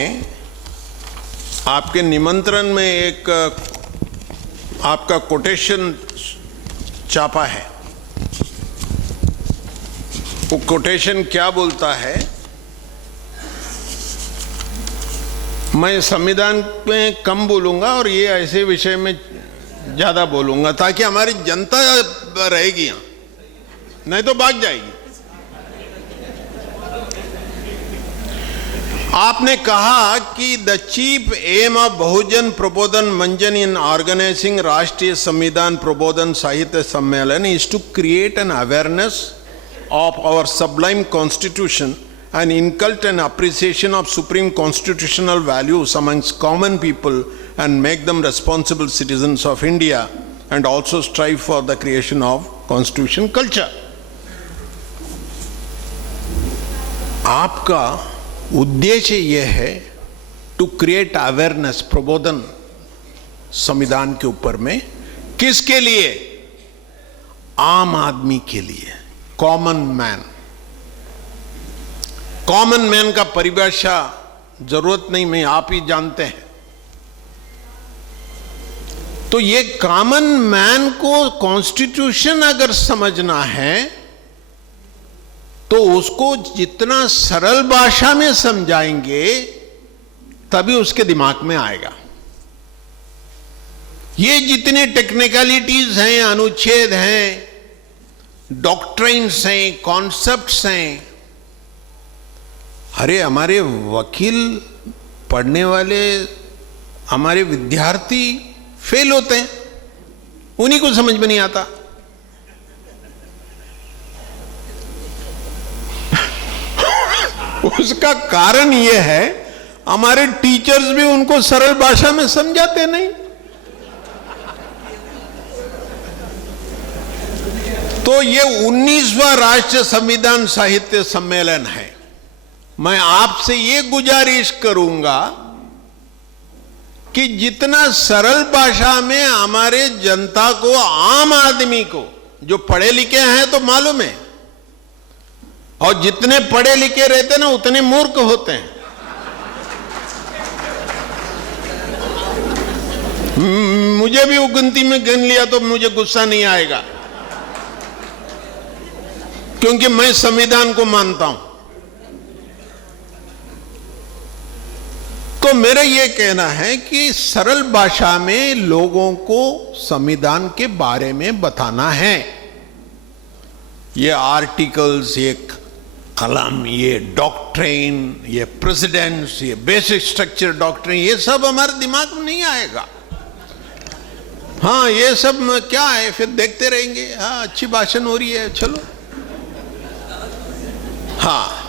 आपके निमंत्रण में एक आपका कोटेशन छापा है। वो कोटेशन क्या बोलता है? मैं संविधान में कम बोलूंगा और ये ऐसे विषय में ज्यादा बोलूंगा, ताकि हमारी जनता रहेगी यहां, नहीं तो भाग जाएगी। आपने कहा कि the chief aim of Bahujan Prabodhan मंचन in organizing Rashtriya Samvidhan Prabodhan Sahitya Sammelan is to create an awareness of our sublime constitution and incult an appreciation of supreme constitutional values amongst common people and make them responsible citizens of India and also strive for the creation of constitution culture. आपका उद्देश्य यह है to create awareness, प्रबोधन संविधान के ऊपर में, किसके लिए? आम आदमी के लिए, कॉमन मैन। कॉमन मैन का परिभाषा जरूरत नहीं, मैं आप ही जानते हैं। तो ये कॉमन मैन को कॉन्स्टिट्यूशन अगर समझना है तो उसको जितना सरल भाषा में समझाएंगे तभी उसके दिमाग में आएगा। ये जितने टेक्निकलिटीज हैं, अनुच्छेद हैं, डॉक्ट्रिन्स हैं, कॉन्सेप्ट्स हैं, अरे हमारे वकील पढ़ने वाले, हमारे विद्यार्थी फेल होते हैं, उन्हीं को समझ में नहीं आता। उसका कारण यह है हमारे टीचर्स भी उनको सरल भाषा में समझाते नहीं। तो ये 19वां राष्ट्रीय संविधान साहित्य सम्मेलन है। मैं आपसे ये गुजारिश करूंगा कि जितना सरल भाषा में हमारे जनता को, आम आदमी को, जो पढ़े लिखे हैं तो मालूम है, और जितने पढ़े लिखे रहते ना उतने मूर्ख होते हैं। मुझे भी वो गिनती में गिन लिया तो मुझे गुस्सा नहीं आएगा, क्योंकि मैं संविधान को मानता हूं। तो मेरा यह कहना है कि सरल भाषा में लोगों को संविधान के बारे में बताना है। ये आर्टिकल्स, ये कलम, ये डॉक्ट्रिन, ये प्रेसिडेंट्स, ये बेसिक स्ट्रक्चर डॉक्ट्रिन, ये सब हमारे दिमाग में नहीं आएगा। हाँ, ये सब क्या है, फिर देखते रहेंगे। हाँ, अच्छी भाषण हो रही है, चलो। हाँ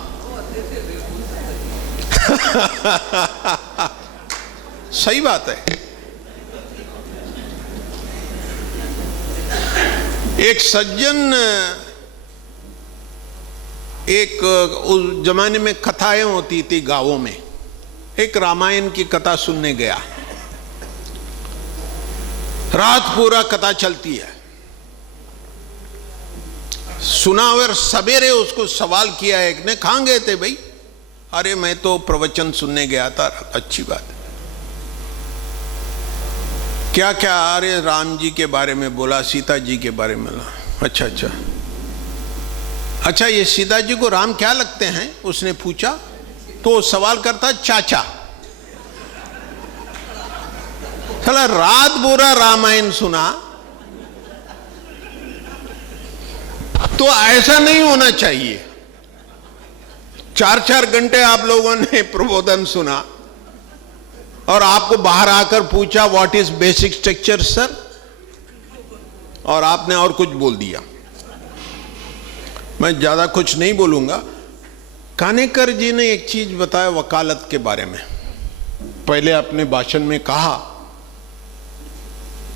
सही बात है। एक सज्जन, एक उस जमाने में कथाएं होती थी गांवों में, एक रामायण की कथा सुनने गया। रात पूरा कथा चलती है, सुना और सवेरे उसको सवाल किया एक ने, कहां गए थे भाई? अरे मैं तो प्रवचन सुनने गया था। अच्छी बात है, क्या क्या? अरे राम जी के बारे में बोला, सीता जी के बारे में बोला। अच्छा अच्छा अच्छा, ये सीता जी को राम क्या लगते हैं? उसने पूछा। तो सवाल करता, चाचा। साला रात पूरा रामायण सुना। तो ऐसा नहीं होना चाहिए। 4-4 घंटे आप लोगों ने प्रबोधन सुना और आपको बाहर आकर पूछा what is basic structure sir, और आपने और कुछ बोल दिया। मैं ज्यादा कुछ नहीं बोलूंगा। कानेकर जी ने एक चीज बताया वकालत के बारे में। पहले अपने भाषण में कहा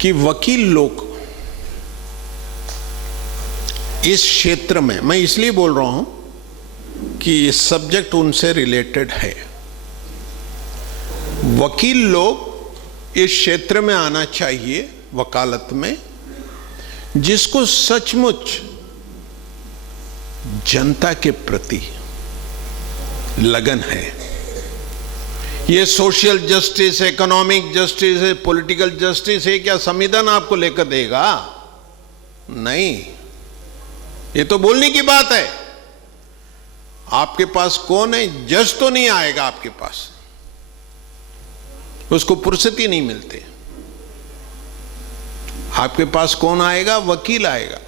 कि वकील लोग इस क्षेत्र में, मैं इसलिए बोल रहा हूं कि ये सब्जेक्ट उनसे रिलेटेड है, वकील लोग इस क्षेत्र में आना चाहिए वकालत में, जिसको सचमुच जनता के प्रति लगन है। ये सोशल जस्टिस, इकोनॉमिक जस्टिस है, पॉलिटिकल जस्टिस है, क्या संविधान आपको लेकर देगा? नहीं, ये तो बोलने की बात है। आपके पास कौन है? जज तो नहीं आएगा आपके पास, उसको फुर्सत ही नहीं मिलती। आपके पास कौन आएगा? वकील आएगा।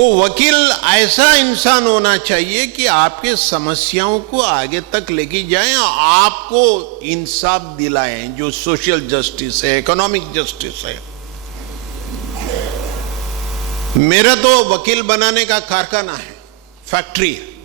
तो वकील ऐसा इंसान होना चाहिए कि आपके समस्याओं को आगे तक लेके जाएं, आपको इंसाफ दिलाएं, जो सोशल जस्टिस है, इकोनॉमिक जस्टिस है। मेरा तो वकील बनाने का कारखाना है, फैक्ट्री है।